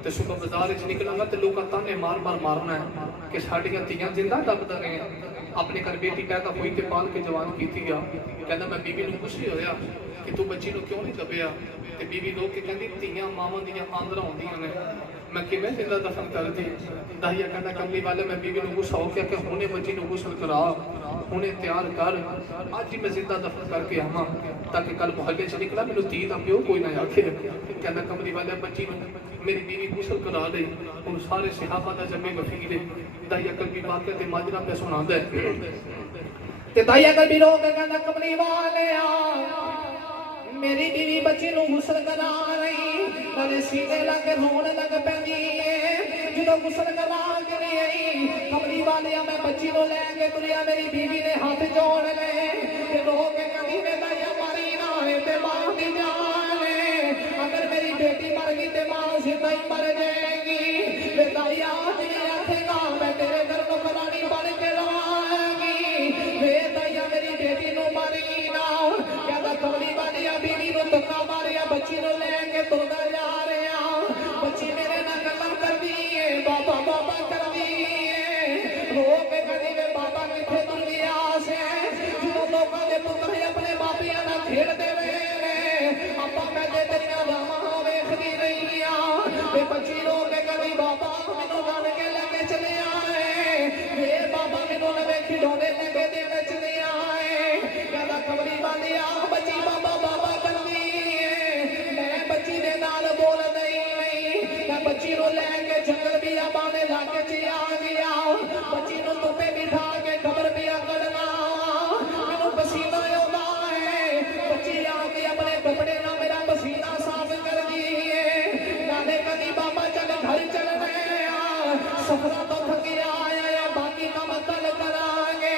تے صبح بازار وچ نکلاں گا تے لوکاں تانے مار مار مارنا ہے کہ ساڈیاں دھیاں زندہ دبدا رہے ہیں۔ اپنے گھر بیٹی پیدا ہوئی تے پال کے جوان کیتی گیا۔ کہنا میں بیوی نو خوشی ہویا کہ تو بچی نو کیوں نہیں دبیا تے بیوی لوگ کے کہندی دھیاں ماواں دیاں آندراں ہوندیاں نے، میں کیویں زندہ دفن کر دی؟ داہیہ کہنا کملی والے میں بیوی نو غصہ ہو گیا کہ ہونے بچی نو غسل کرا، ہونے تیار کر، اج ہی میں زندہ دفن کر کے آواں تاکہ کل محلے چ نکلا مینوں دھی دا پیو کوئی نہ آکھے۔ کہنا کملی والے بچی نو میری بیوی غسل کرا دے، ہن سارے صحابہ دا جمع وفیر ہے۔ داہیہ کلبی واقعہ تے ماجرا پہ سناندا ہے تے داہیہ کلبی لوگ کہنا کملی والے میری بیوی بچی نو غسل کرا رہی، نالے سینے لگ رون لگ پیندی ہے، جدوں غسل کرا کے نہیں آئی کملی والے میں بچی نو لے کے تریا، میری بیوی نے ہاتھ جوڑ لے تے لوگ کہندی میں داہیہ ماری نہ تے ماں دی جان ہے، اگر میری بیٹی مر گئی تے ماں زندہ ہی مر جائے گی، میں داہیہ جی آکھے گا میں تیرے گھر کو فلانی بن کے لواں گی، میں داہیہ میری بیٹی نو ماری نہ کہدا کملی والی بیوی نو دھکا ماریا، بچی نو لے کے تردا جا رہا، بچی میرے نال گلاں کردی ہے، بابا بابا کردی ہے، لوگ کہندے میں بابا کتھے تر گیا سے، جدوں لوکاں دے پتر اپنے باپیاں نال کھیڈ دے رہے اپا کہندے تیریاں راواں ویکھدی رہی آ، تے بچی لوگ کہندی بابا مینوں بن کے لے کے چلے آئے، اے بابا مینوں نویں کھڈونے لے کے دے چلے آئے، کہدا کملی والی بچی بابا بابا کردی ہے، میں بچی دے نال بول نہیں، میں بچی نو لے کے جنگل بھی آبانے علاقے چ آ گیا، بچی نو دھوپے بٹھا کے قبر بھی کڈنا، مینوں پسینہ آوندا ہے، بچی آ کے اپنے کپڑے نال میرا پسینہ صاف کر دی ہے، نالے کدی بابا چل گھر چل رہے آ، سفراں تو تھک آیا باقی کام کل کران گے،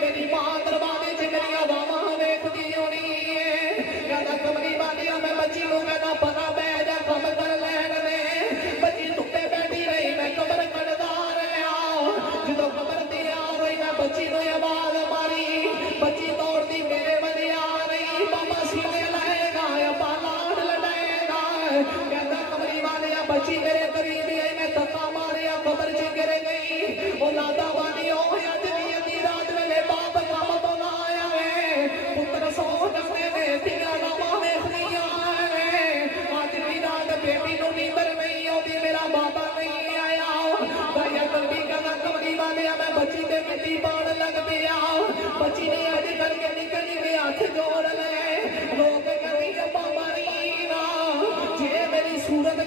میری ماں دروازے چ میری آواز ویکھدی ہونی ہے، کہدا کملی والی میں بچی نو کہنا پرا بہ جا کم کر لین دے، بچی دھوپے بیٹھی رہی میں قبر کڈدا رہا، جدوں قبر تیار ہوئی میں بچی نو آواز ماری، بچی دوڑدی میرے ول آ رہی، بابا سینے لائے گا بالا لڑائے گا، کہدا کملی والی بچی میرے قریب آئی میں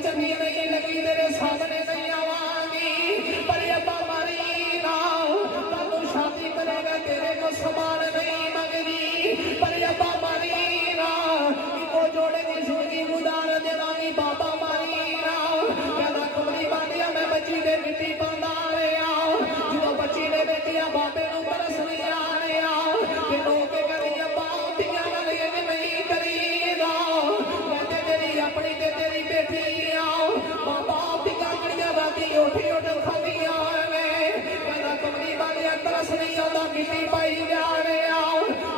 چنگی نہیں لگی تیرے سامنے نہیں آواں پر ابا ماری نا کل شادی کرے گا تیرے کو سامان نہیں منگنی پر ابا ماری نا کو جوڑے کی زندگی گزار دینا نہیں بابا ماری نا کہنا کمری باندیا میں بچی دے مٹی پاندا رہا جدو بچی نے بیٹیا بابے نو برس نہیں آ رہا کہ لوگ کری ابا تیاں گل یہ نہیں کری گا میں تے تیری اپنی تے تیری بیٹی آ بابا تیاں کڑیاں راتی اٹھی اٹھ کھانیاں میں کہنا کمری باندیا ترس نہیں آتا مٹی پائی جا رہا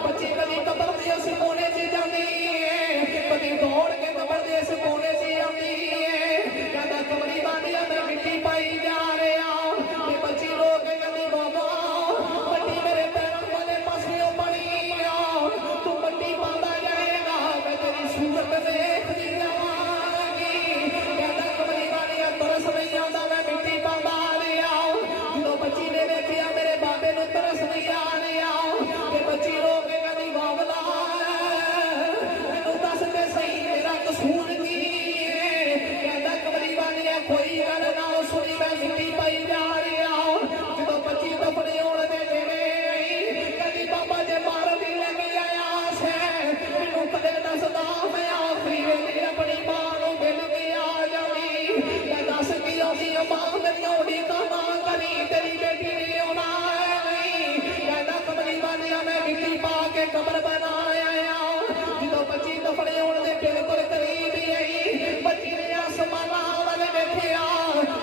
بچی کبھی قبر دے اس کونے سے جاندی ہے کبھی دوڑ کے قبر دے اس کونے سے آندی ہے کہنا کمری باندیا میں مٹی پائی جا رہا کہ بچی رو کے کہندی بابا مٹی میرے پیروں والے پاسوں پڑی تو مٹی پاندا جائے گا میں تیری صورت دیکھدی جاواں گی کہنا کمری باندیا ترس نہیں آندا میں مٹی پاندا رہا جدوں بچی نے ویکھیا میرے بابے نو ترس نہیں آ رہا کہ بچی رو کے کہندی باولا مینوں دس تے صحیح میرا قصور کی ہے کہنا کمری باندیا کوئی گل نہ سنی میں مٹی پائی جا رہا جدوں بچی دفنے ہونے دے میرے کہندی بابا جے مار بھی لے کے آیا سے مینوں کدے دسدا میں آخری ویلے اپنی ماں نو مل کے آ جاویں میں دس کی آندی ماں میری اوڑی کاما کری تیری بیٹی نے آنا نہیں کہنا کمری باندیا میں مٹی پا کے قبر بنایا جدوں بچی دفنے ہونے دے بالکل قریب ہی آئی بچی نے آسمان والے ویکھیا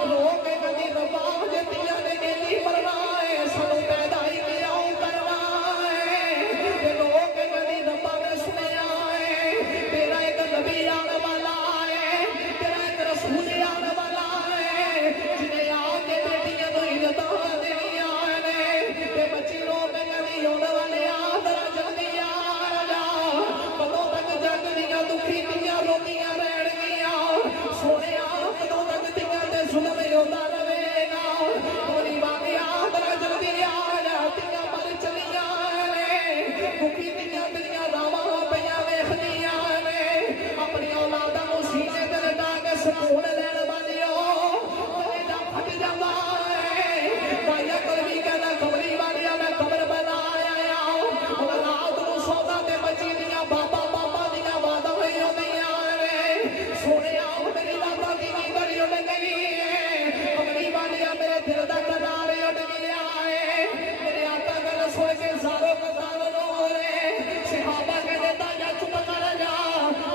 رو کے کہندی ربا جے تیاں نے نیلی مرنا ہے سانوں پیدا ہی کیوں کرنا ہے تے رو کے کہندی ربا میں سنیا ہے تیرا ایک نبی آنے والا ہے تیرا ایک رسول آنے والا ہے جنہیں آ کے بیٹیاں نو عزتاں دینیاں نے تے بچی رو کے کہندی ہونے والے آ ذرا جلدی آ جا کدوں تک جگ دیاں دکھی دیاں روتیاں رہن گیاں سونیا کدوں تک تیاں تے ظلم ہوندا رہے گا کوئی باندیا ذرا جلدی آ جا تیاں مر چلیاں نے دکھی دیاں تیاں راواں پیاں ویکھدیاں نے اپنی اولاداں نو سینے تے لٹا کے سکون لین والیو کلیجا پھٹ جاندا ہے بھائی کلوی کہندا کمری والیاں میں قبر بنایا ہن رات نو سودا تے بچی دیاں بابا بابا دیاں واداں ہوئی ہوندیاں نے سونیا میری واداں دی گھڑی اڑ گئی ہے کمری والیاں میرے دل دا قرار اڑ گیا ہے میرے آقا گل سن کے زارو قدار رو رہے صحابہ کہندے تاجا چپ کر جا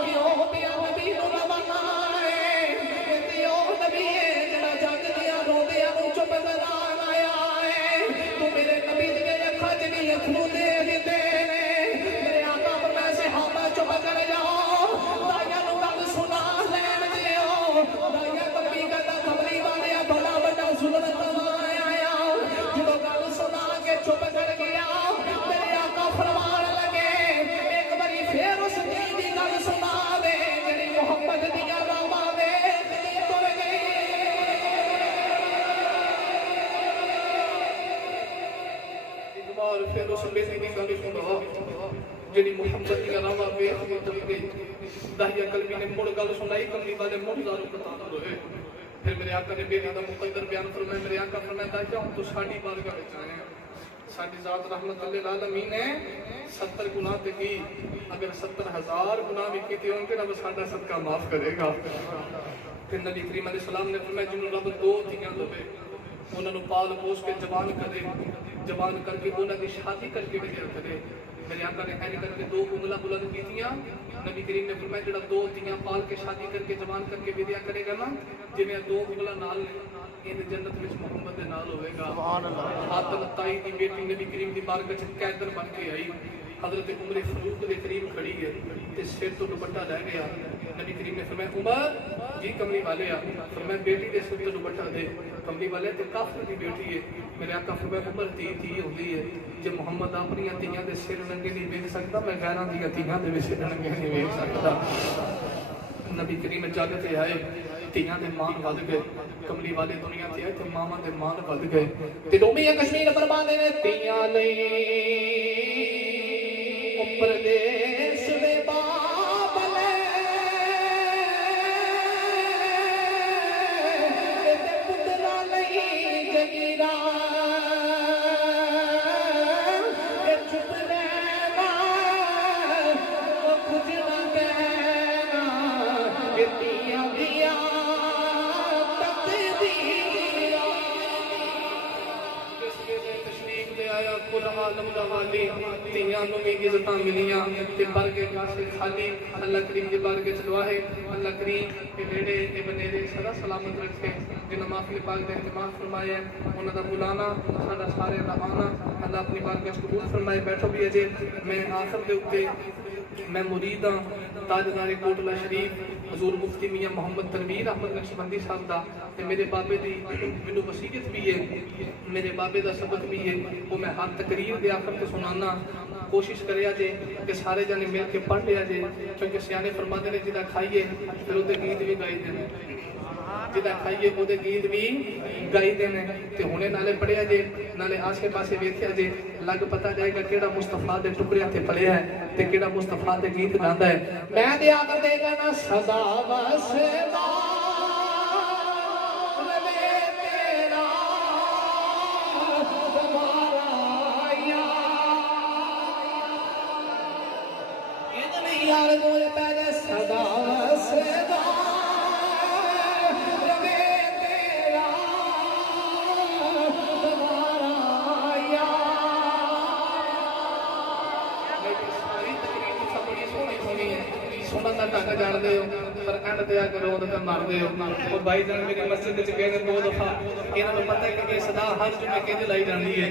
کیوں پیا نبی نو روانہ ہے کہندی او نبی ہے جڑا جگ دیاں روندیاں نو چپ کرانا آیا ہے تو میرے نبی دی اکھاں چ نہیں اکھوں دے دتے نے میرے آقا فرمایا صحابہ چپ کر جاؤ تاجا نو گل سنا لین دیو تاجا کبھی کہندا کمری والیا بڑا بڑا ظلم کروایا جدوں گل سنا کے چپ کر گیا میرے آقا فرمان لگے ایک باری پھر اس دی گل سنا دے جڑی محمد دیاں راواں ویکھ کے تر گئی ایک بار پھر اس بیٹی دی گل سنا جڑی محمد دیاں راواں ویکھ کے تر گئی داہیا قلبی نے مڑ گل سنائی کملی والے مڑ زارو قطار ہوئے پھر میرے آقا نے بیٹی دا مقدر بیان فرمایا میرے آقا فرمایا داہیا ہن تو ساڈی بارگاہ وچ آئے ہیں ساڈی ذات رحمت للعالمین نے 70 گناہ تے کی اگر 70,000 گناہ بھی کیتے ہون تے رب ساڈا صدقہ معاف کرے گا پھر نبی کریم علیہ السلام نے فرمایا جنوں رب دو دھیاں دے انہاں نو پال پوس کے جوان کرے جوان کر کے انہاں دی شادی کر کے بھیجا کرے میرے آقا نے کہنے کر کے دو انگلاں بلند کیتیاں نبی کریم نے فرمایا جڑا دو دھیاں پال کے شادی کر کے جوان کر کے ودیا کرے گا نا جویں دو انگلاں نال ان جنت وچ محمد دے نال ہوے گا سبحان اللہ حاتم تائی دی بیٹی نبی کریم دی بارگاہ وچ قیدر بن کے آئی حضرت عمر فاروق دے قریب کھڑی ہے تے سر تو دوپٹہ رہ گیا نبی کریم نے فرمایا عمر جی کملی والے آ فرمایا بیٹی دے سر تو دوپٹہ دے کملی والے تے کافر دی بیٹی ہے میرے آقا فرمایا عمر تھی ہوندی ہے جے محمد اپنی تیاں دے سر ننگے نہیں ویکھ سکدا میں غیراں دی تیاں دے وچ سر ننگے نہیں ویکھ سکدا نبی کریم جگ تے آئے تیاں دے مان ود گئے کملی والے دنیا تے آئے تے ماما دے مان ود گئے تے رومی کشمیر فرماندے نے تیاں لئی پردیس دے بابلے دینا چپ رہنا کچھ نہ کہنا دیا دیا تشریف لے آیا کل عالم دا والی تیاں نوں بھی عزتاں ملیاں تے برگے کاسے خالی اللہ کریم دی بارگاہ چ دعا ہے اللہ کریم اے بیڑے اے بنیرے سدا سلامت رکھے جنہاں محفل پاک دا اہتمام فرمایا انہاں دا بلانا ساڈا سارے دا آنا اللہ اپنی بارگاہ چ قبول فرمائے بیٹھو بھی اجے میں آخر دے اوتے میں مرید ہاں تاجدار کوٹلا شریف حضور مفتی میاں محمد تنویر احمد نقشبندی صاحب دا تے میرے بابے دی مینوں وصیت بھی ہے میرے بابے دا سبق بھی ہے وہ میں ہر تقریر دے آخر تے سنانا کوشش کریا جے کہ سارے جانے مل کے پڑھ لیا جے کیونکہ سیانے فرماتے نے جدا کھائیے پھر وہ گیت بھی گائی دینے جدا کھائیے وہ گیت بھی گائی دینے تے ہونے نالے پڑھیا جے نالے آسے پاسے ویکھیا جے لگ پتہ جائے گا کیڑا مصطفیٰ دے ٹکڑیاں تے پلیا ہے تے کیڑا مصطفیٰ دے گیت گاندا ہے میں تے آکر دے گا نا صدا وسدا یار مجھے پہلے صدا صدا ربے تیرا تمہارا یار میری ساری تقریر سب بڑی سونی سونی ہے سنن دا ٹاکا جان دے ہو پر اینڈ تے آ کے رو تے مار دے ہو اور بھائی جان میری مسجد وچ گئے نے 2 دفعہ انہاں نوں پتہ ہے کہ یہ صدا ہر جمعے کیندے لائی جاندی ہے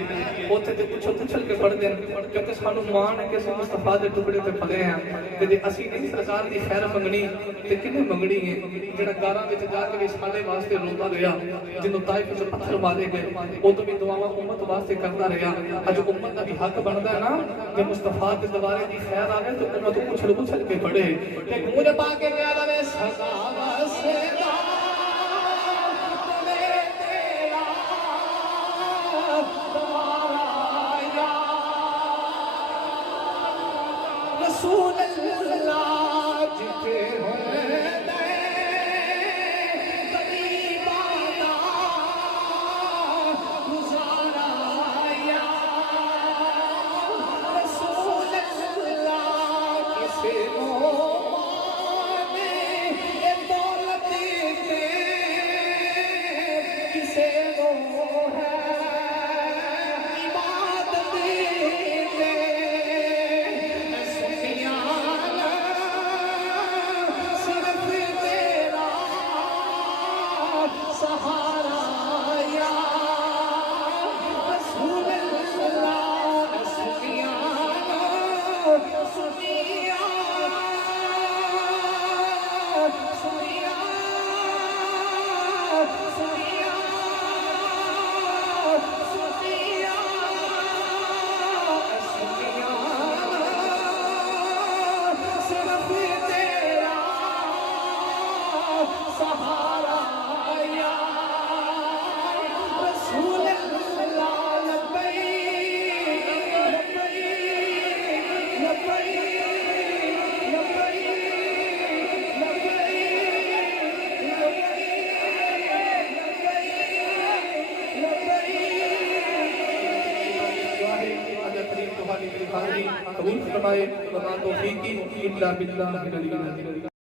اوتھے تے پوچھو پوچھل کے پڑھ دین کیونکہ سانوں مان ہے کہ اساں مصطفیٰ دے ٹکڑے تے پلے ہیں تے جے اسی نہیں سرکار دی خیر منگنی تے کنے منگنی ہے جڑا گاراں وچ جا کے رسالے واسطے روندا رہیا جنوں طائف وچ پتھر مارے گئے او تو بھی دعاواں امت واسطے کردا رہیا اج امت دا بھی حق بندا ہے نا کہ مصطفیٰ دے دوارے دی خیر آوے تے امت پوچھل پوچھل کے پڑھے تے گونج پا کے کہہ دے صدا وسدا رسول اللہ جتے ہوئے دے قریبانا گزارا یا رسول اللہ کسے کو مانے یہ دولت دے کسے کو ہے عبادت دے سہارا یا رسول اللہ سفیانہ سفیانہ سفیانہ صرف تیرا سہارا قبول فرمائے وما توفیقی الا باللہ العلی العظیم.